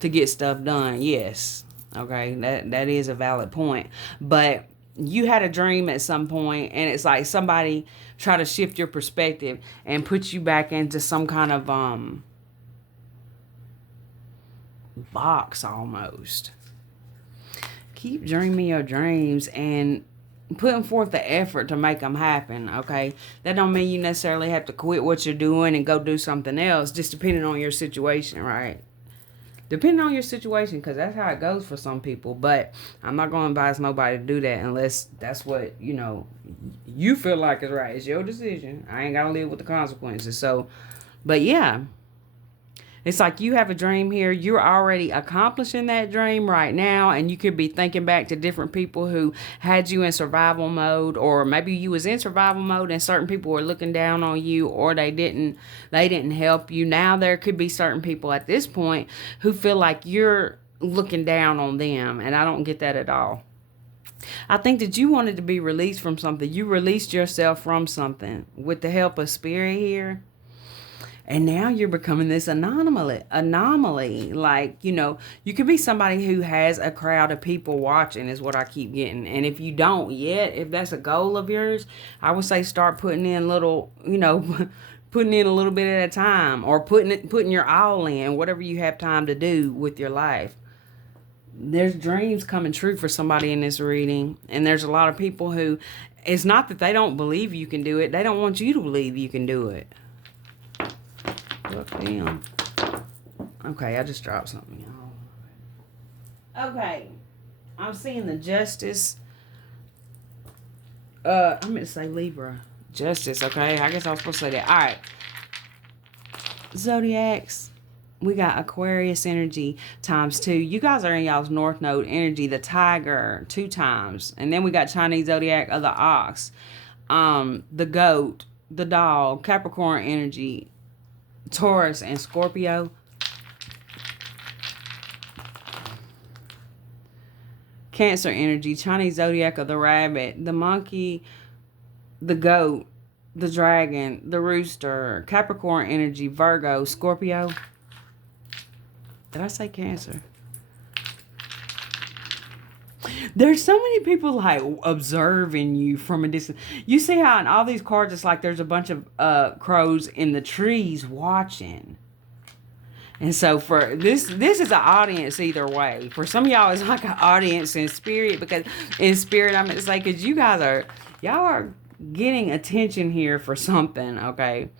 to get stuff done. Yes. Okay. That is a valid point. But you had a dream at some point, and it's like somebody try to shift your perspective and put you back into some kind of box almost. Keep dreaming your dreams and putting forth the effort to make them happen. Okay, that don't mean you necessarily have to quit what you're doing and go do something else, just depending on your situation, right? Depending on your situation, because that's how it goes for some people. But I'm not going to advise nobody to do that unless that's what you feel like is right. It's your decision. I ain't gotta live with the consequences. So, but yeah, it's like you have a dream here. You're already accomplishing that dream right now, and you could be thinking back to different people who had you in survival mode, or maybe you was in survival mode and certain people were looking down on you, or they didn't help you. Now there could be certain people at this point who feel like you're looking down on them, and I don't get that at all. I think that you wanted to be released from something. You released yourself from something with the help of spirit here. And now you're becoming this anomaly. Like, you could be somebody who has a crowd of people watching, is what I keep getting. And if you don't yet, if that's a goal of yours, I would say start putting in putting in a little bit at a time, or putting your all in, whatever you have time to do with your life. There's dreams coming true for somebody in this reading. And there's a lot of people who, it's not that they don't believe you can do it. They don't want you to believe you can do it. Look, damn. Okay, I just dropped something, y'all. Okay. I'm seeing the justice. I meant to say Libra. Justice, okay? I guess I was supposed to say that. Alright. Zodiacs. We got Aquarius energy ×2. You guys are in y'all's North Node energy. The tiger 2 times. And then we got Chinese zodiac of the ox. The goat. The dog. Capricorn energy. Taurus and Scorpio. Cancer energy, Chinese zodiac of the rabbit, the monkey, the goat, the dragon, the rooster, Capricorn energy, Virgo, Scorpio. Did I say Cancer? There's so many people like observing you from a distance. You see how in all these cards it's like there's a bunch of crows in the trees watching. And so for this is an audience either way. For some of y'all it's like an audience in spirit, because in spirit I'm going to say, because y'all are getting attention here for something, okay?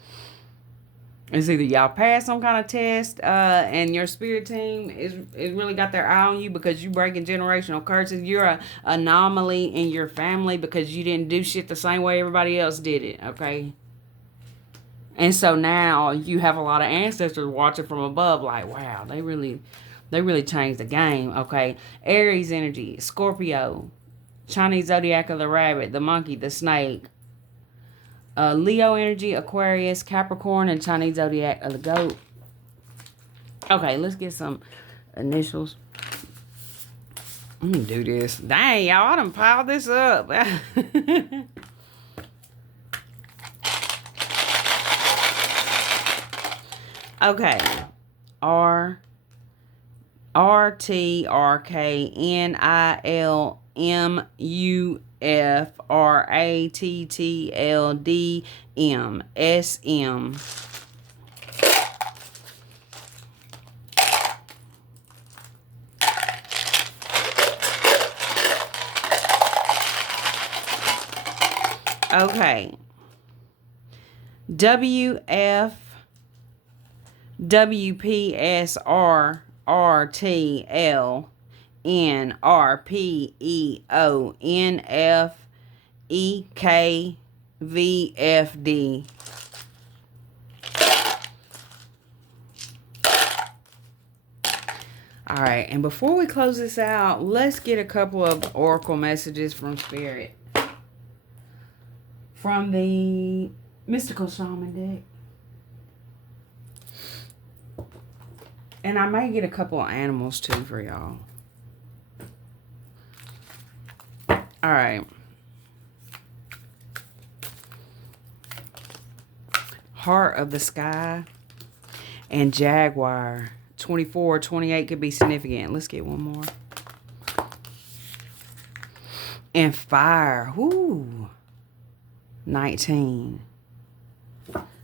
It's either y'all pass some kind of test, and your spirit team is really got their eye on you because you breaking generational curses. You're an anomaly in your family because you didn't do shit the same way everybody else did it, okay? And so now you have a lot of ancestors watching from above, like, wow, they really changed the game. Okay. Aries energy, Scorpio, Chinese zodiac of the rabbit, the monkey, the snake. Leo energy, Aquarius, Capricorn, and Chinese zodiac of the goat. Okay, let's get some initials. Let me do this. Dang, y'all, I done piled this up. Okay. RTRKNILMUFRATTLDM Okay. WF WPSRRTLNRPEONFEKVFD. All right, and before we close this out, let's get a couple of oracle messages from Spirit. From the Mystical Shaman deck. And I may get a couple of animals too for y'all. All right. Heart of the Sky and Jaguar. 24, 28 could be significant. Let's get one more. And Fire. Ooh. 19.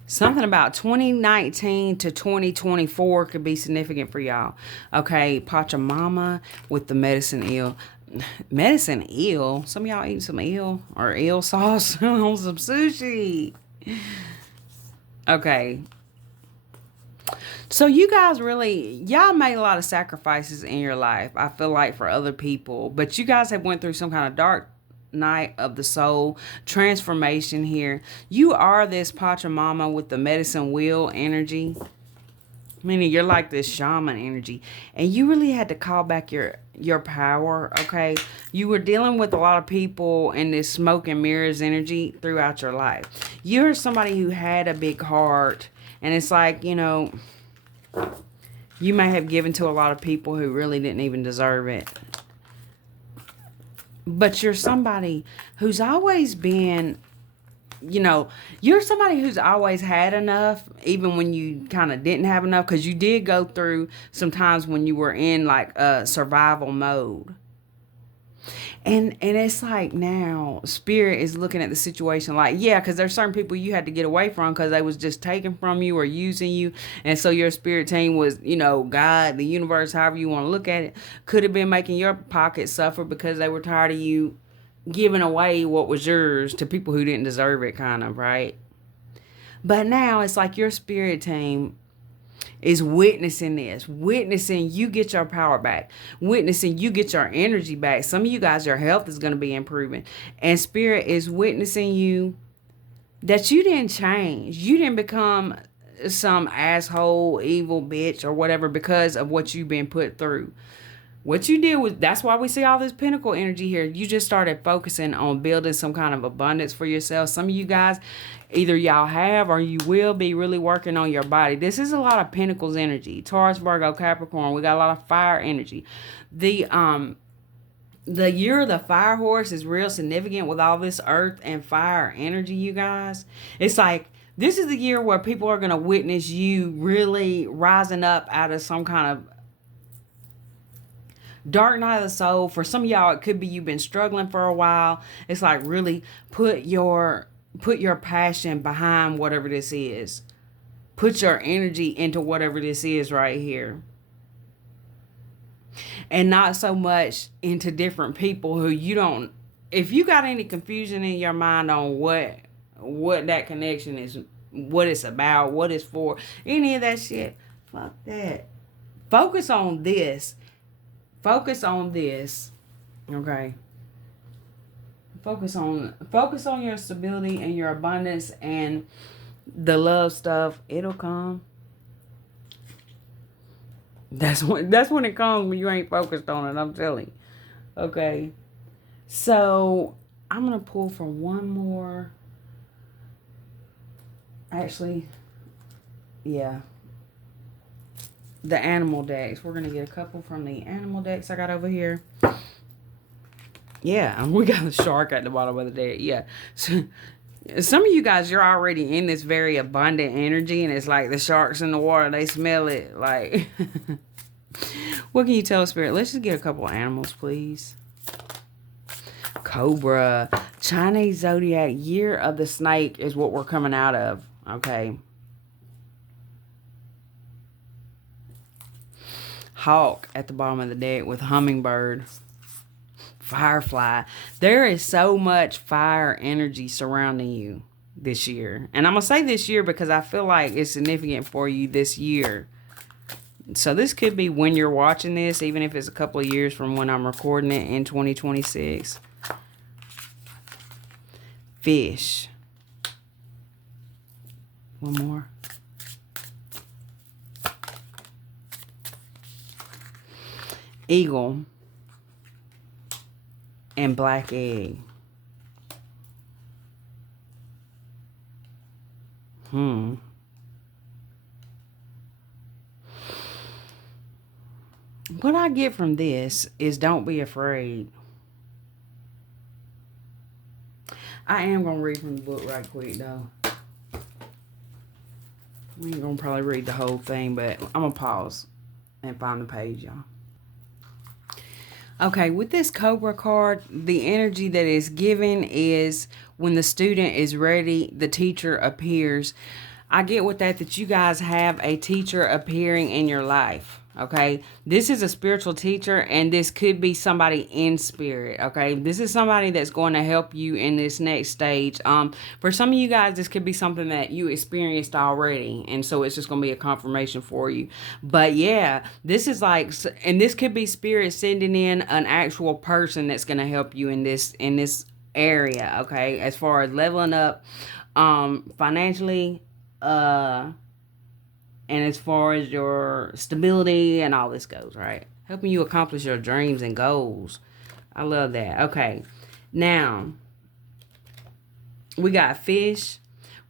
Something about 2019 to 2024 could be significant for y'all. Okay, Pachamama with the medicine eel. Medicine eel? Some of y'all eating some eel or eel sauce on some sushi. Okay. So you guys y'all made a lot of sacrifices in your life, I feel like, for other people. But you guys have went through some kind of dark night of the soul transformation here. You are this Pachamama with the medicine wheel energy, meaning you're like this shaman energy, and you really had to call back your power. Okay, you were dealing with a lot of people in this smoke and mirrors energy throughout your life. You're somebody who had a big heart, and it's like, you know, you may have given to a lot of people who really didn't even deserve it. But you're somebody who's always been, you know, you're somebody who's always had enough, even when you kind of didn't have enough, because you did go through some times when you were in like a survival mode. And it's like now Spirit is looking at the situation like, yeah, because there's certain people you had to get away from because they was just taking from you or using you. And so your spirit team was, you know, God, the universe, however you want to look at it, could have been making your pocket suffer because they were tired of you giving away what was yours to people who didn't deserve it, kind of, right? But now it's like your spirit team is witnessing this, witnessing you get your power back, witnessing you get your energy back. Some of you guys, your health is going to be improving. And Spirit is witnessing you that you didn't change. You didn't become some asshole, evil bitch or whatever because of what you've been put through. What you did was, that's why we see all this pinnacle energy here. You just started focusing on building some kind of abundance for yourself. Some of you guys, either y'all have or you will be really working on your body. This is a lot of Pentacles energy. Taurus, Virgo, Capricorn. We got a lot of fire energy. The year of the fire horse is real significant with all this earth and fire energy, you guys. It's like, this is the year where people are going to witness you really rising up out of some kind of dark night of the soul. For some of y'all, it could be you've been struggling for a while. It's like, really put your passion behind whatever this is. Put your energy into whatever this is right here. And not so much into different people who you don't, if you got any confusion in your mind on what that connection is, what it's about, what it's for, any of that shit, fuck that. Focus on this. Focus on this, okay? Focus on your stability and your abundance and The love stuff, it'll come. That's when it comes when you ain't focused on it, I'm telling you. Okay. So I'm gonna pull from one more. Actually, yeah. The animal decks. We're gonna get a couple from the animal decks I got over here. Yeah, we got the shark at the bottom of the deck. Yeah. So, some of you guys, you're already in this very abundant energy, and it's like the sharks in the water, they smell it. Like, what can you tell Spirit? Let's just get a couple animals, please. Cobra. Chinese zodiac, year of the snake is what we're coming out of. Okay. Hawk at the bottom of the deck with hummingbird. Firefly. There is so much fire energy surrounding you this year. And I'm going to say this year because I feel like it's significant for you this year. So this could be when you're watching this, even if it's a couple of years from when I'm recording it in 2026. Fish. One more. Eagle. And black egg. What I get from this is don't be afraid. I am going to read from the book right quick, though. We ain't going to probably read the whole thing, but I'm going to pause and find the page, y'all. Okay, with this Cobra card, the energy that is given is when the student is ready, the teacher appears. I get with that you guys have a teacher appearing in your life. Okay, this is a spiritual teacher, and this could be somebody in spirit. Okay, this is somebody that's going to help you in this next stage. For some of you guys, this could be something that you experienced already, and so it's just going to be a confirmation for you. But yeah, this is like, and this could be spirit sending in an actual person that's going to help you in this area. Okay, as far as leveling up, financially, and as far as your stability and all this goes, right? Helping you accomplish your dreams and goals. I love that. Okay. Now, we got fish.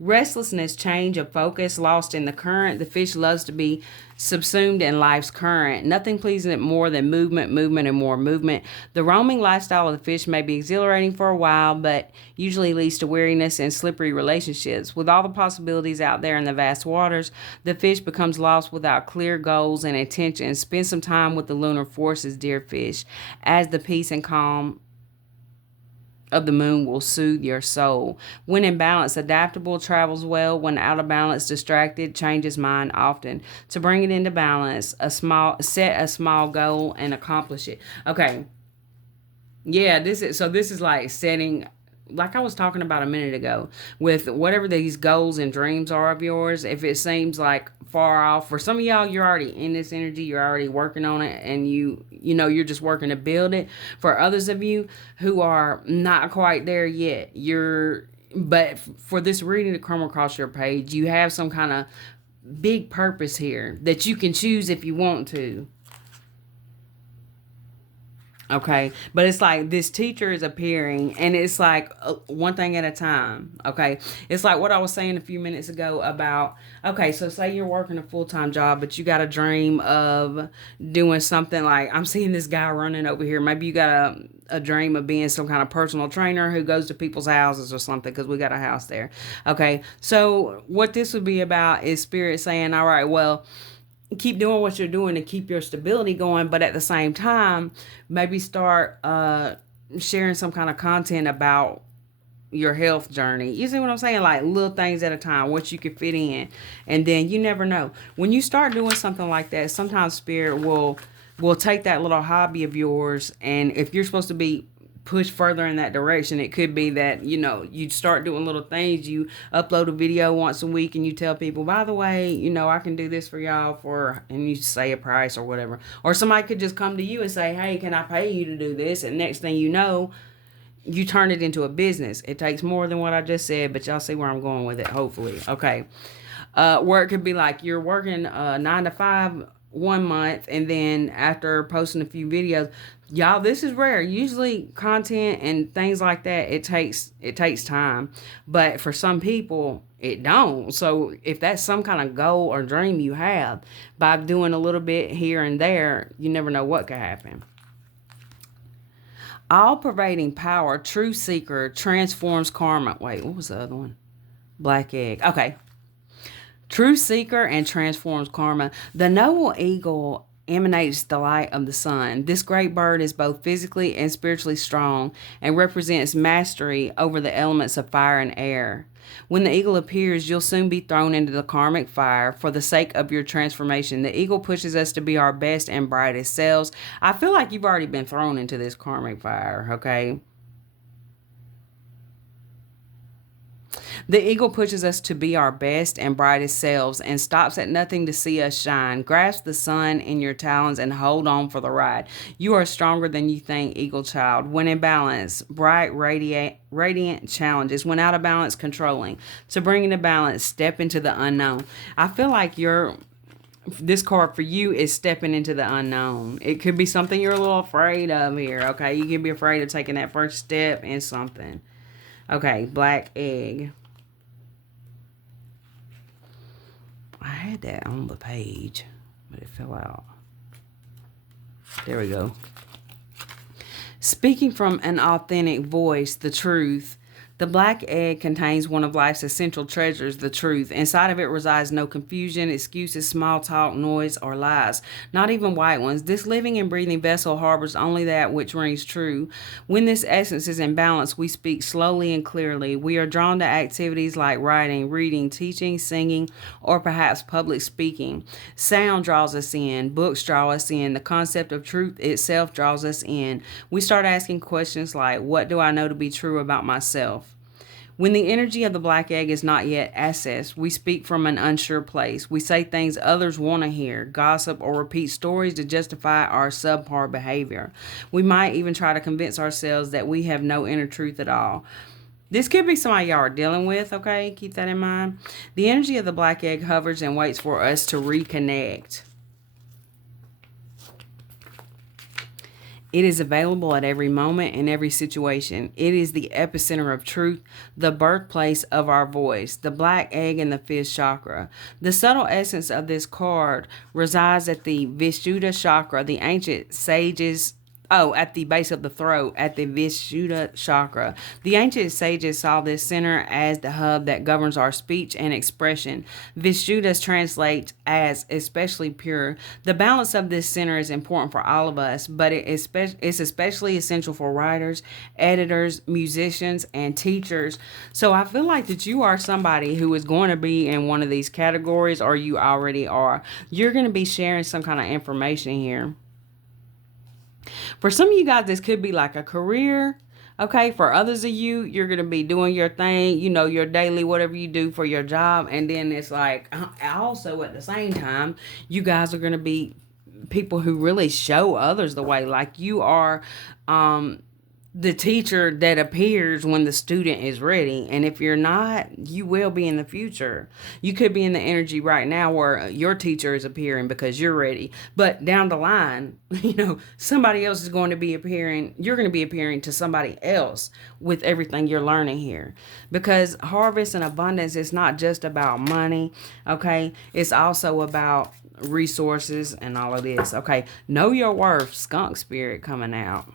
Restlessness, change of focus, lost in the current. The fish loves to be subsumed in life's current. Nothing pleases it more than movement, movement, and more movement. The roaming lifestyle of the fish may be exhilarating for a while, but usually leads to weariness and slippery relationships. With all the possibilities out there in the vast waters, the fish becomes lost without clear goals and intentions. Spend some time with the lunar forces, dear fish, as the peace and calm of the moon will soothe your soul. When in balance, adaptable, travels well. When out of balance, distracted, changes mind often. To bring it into balance, set a small goal and accomplish it. Okay. Yeah, this is like setting, like I was talking about a minute ago, with whatever these goals and dreams are of yours. If it seems like far off, for some of y'all, you're already in this energy, you're already working on it, and you're just working to build it. For others of you who are not quite there yet, but for this reading to come across your page, you have some kind of big purpose here that you can choose if you want to. Okay, but it's like this teacher is appearing, and it's like one thing at a time. Okay, it's like what I was saying a few minutes ago about, okay, so say you're working a full-time job, but you got a dream of doing something. Like I'm seeing this guy running over here. Maybe you got a dream of being some kind of personal trainer who goes to people's houses or something, because we got a house there. Okay, so what this would be about is spirit saying, all right, well, keep doing what you're doing to keep your stability going, but at the same time, maybe start sharing some kind of content about your health journey. You see what I'm saying? Like little things at a time, what you can fit in. And then you never know. When you start doing something like that, sometimes spirit will take that little hobby of yours, and if you're supposed to be push further in that direction, it could be that you start doing little things. You upload a video once a week and you tell people, by the way, I can do this for y'all and you say a price or whatever. Or somebody could just come to you and say, hey, can I pay you to do this? And next thing you know, you turn it into a business. It takes more than what I just said, but y'all see where I'm going with it, hopefully. Okay. Where it could be like you're working 9 to 5 1 month, and then after posting a few videos, y'all, this is rare. Usually content and things like that, it takes time. But for some people, it don't. So if that's some kind of goal or dream you have, by doing a little bit here and there, you never know what could happen. All pervading power, true seeker, transforms karma. Wait, what was the other one? Black egg. Okay. True seeker and transforms karma. The noble eagle emanates the light of the sun. This great bird is both physically and spiritually strong and represents mastery over the elements of fire and air. When the eagle appears, you'll soon be thrown into the karmic fire for the sake of your transformation. The eagle pushes us to be our best and brightest selves. I feel like you've already been thrown into this karmic fire, okay? The eagle pushes us to be our best and brightest selves and stops at nothing to see us shine. Grasp the sun in your talons and hold on for the ride. You are stronger than you think, eagle child. When in balance, bright, radiant challenges. When out of balance, controlling. To bring into balance, step into the unknown. I feel like this card for you is stepping into the unknown. It could be something you're a little afraid of here, okay? You could be afraid of taking that first step in something. Okay, black egg. I had that on the page, but it fell out. There we go. Speaking from an authentic voice, the truth. The black egg contains one of life's essential treasures, the truth. Inside of it resides no confusion, excuses, small talk, noise, or lies. Not even white ones. This living and breathing vessel harbors only that which rings true. When this essence is in balance, we speak slowly and clearly. We are drawn to activities like writing, reading, teaching, singing, or perhaps public speaking. Sound draws us in. Books draw us in. The concept of truth itself draws us in. We start asking questions like, what do I know to be true about myself? When the energy of the black egg is not yet accessed, we speak from an unsure place. We say things others want to hear, gossip, or repeat stories to justify our subpar behavior. We might even try to convince ourselves that we have no inner truth at all. This could be somebody y'all are dealing with, okay? Keep that in mind. The energy of the black egg hovers and waits for us to reconnect. It is available at every moment in every situation. It is the epicenter of truth, the birthplace of our voice, the black egg in the fifth chakra. The subtle essence of this card resides at the Vishuddha chakra, the ancient sages. At the base of the throat, at the Vishuddha chakra. The ancient sages saw this center as the hub that governs our speech and expression. Vishuddha translates as especially pure. The balance of this center is important for all of us, but it's especially essential for writers, editors, musicians, and teachers. So I feel like that you are somebody who is going to be in one of these categories, or you already are. You're going to be sharing some kind of information here. For some of you guys, this could be like a career. Okay, for others of you, you're going to be doing your thing, your daily, whatever you do for your job. And then it's like, also at the same time, you guys are going to be people who really show others the way. Like you are the teacher that appears when the student is ready. And if you're not, you will be in the future. You could be in the energy right now where your teacher is appearing because you're ready. But down the line, somebody else is going to be appearing. You're going to be appearing to somebody else with everything you're learning here. Because harvest and abundance is not just about money, okay? It's also about resources and all of this, okay? Know your worth, skunk spirit coming out.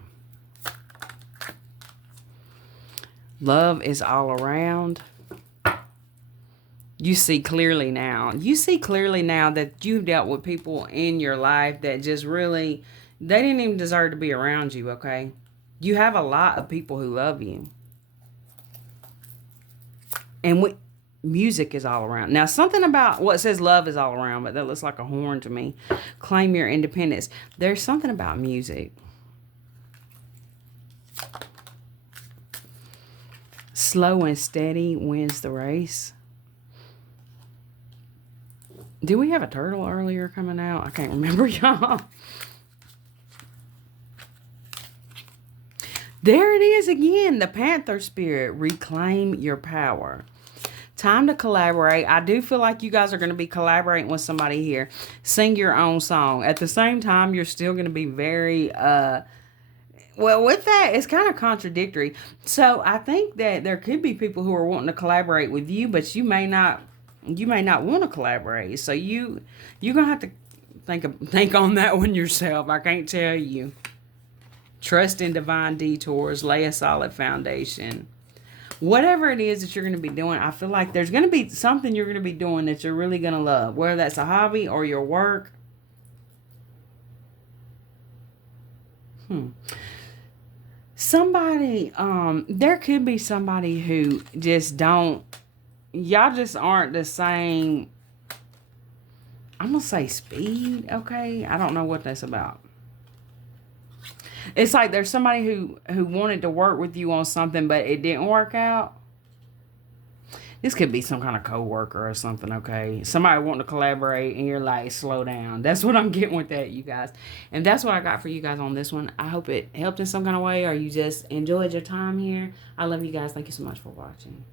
Love is all around. You see clearly now. You see clearly now that you've dealt with people in your life that just really, they didn't even deserve to be around you, okay? You have a lot of people who love you. And music is all around. Now, something about what says love is all around, but that looks like a horn to me. Claim your independence. There's something about music. Slow and steady wins the race. Did we have a turtle earlier coming out? I can't remember, y'all. There it is again. The Panther spirit. Reclaim your power. Time to collaborate. I do feel like you guys are going to be collaborating with somebody here. Sing your own song. At the same time, you're still going to be very well, with that, it's kind of contradictory. So I think that there could be people who are wanting to collaborate with you, but you may not want to collaborate. So you're gonna have to think on that one yourself. I can't tell you. Trust in divine detours. Lay a solid foundation. Whatever it is that you're going to be doing, I feel like there's going to be something you're going to be doing that you're really going to love, whether that's a hobby or your work. Somebody, there could be somebody who just don't, y'all just aren't the same. I'm gonna say speed. Okay, I don't know what that's about. It's like there's somebody who wanted to work with you on something, but it didn't work out. This could be some kind of coworker or something. Okay, somebody wanting to collaborate, and you're like, slow down. That's what I'm getting with that, you guys. And that's what I got for you guys on this one. I hope it helped in some kind of way, or you just enjoyed your time here. I love you guys. Thank you so much for watching.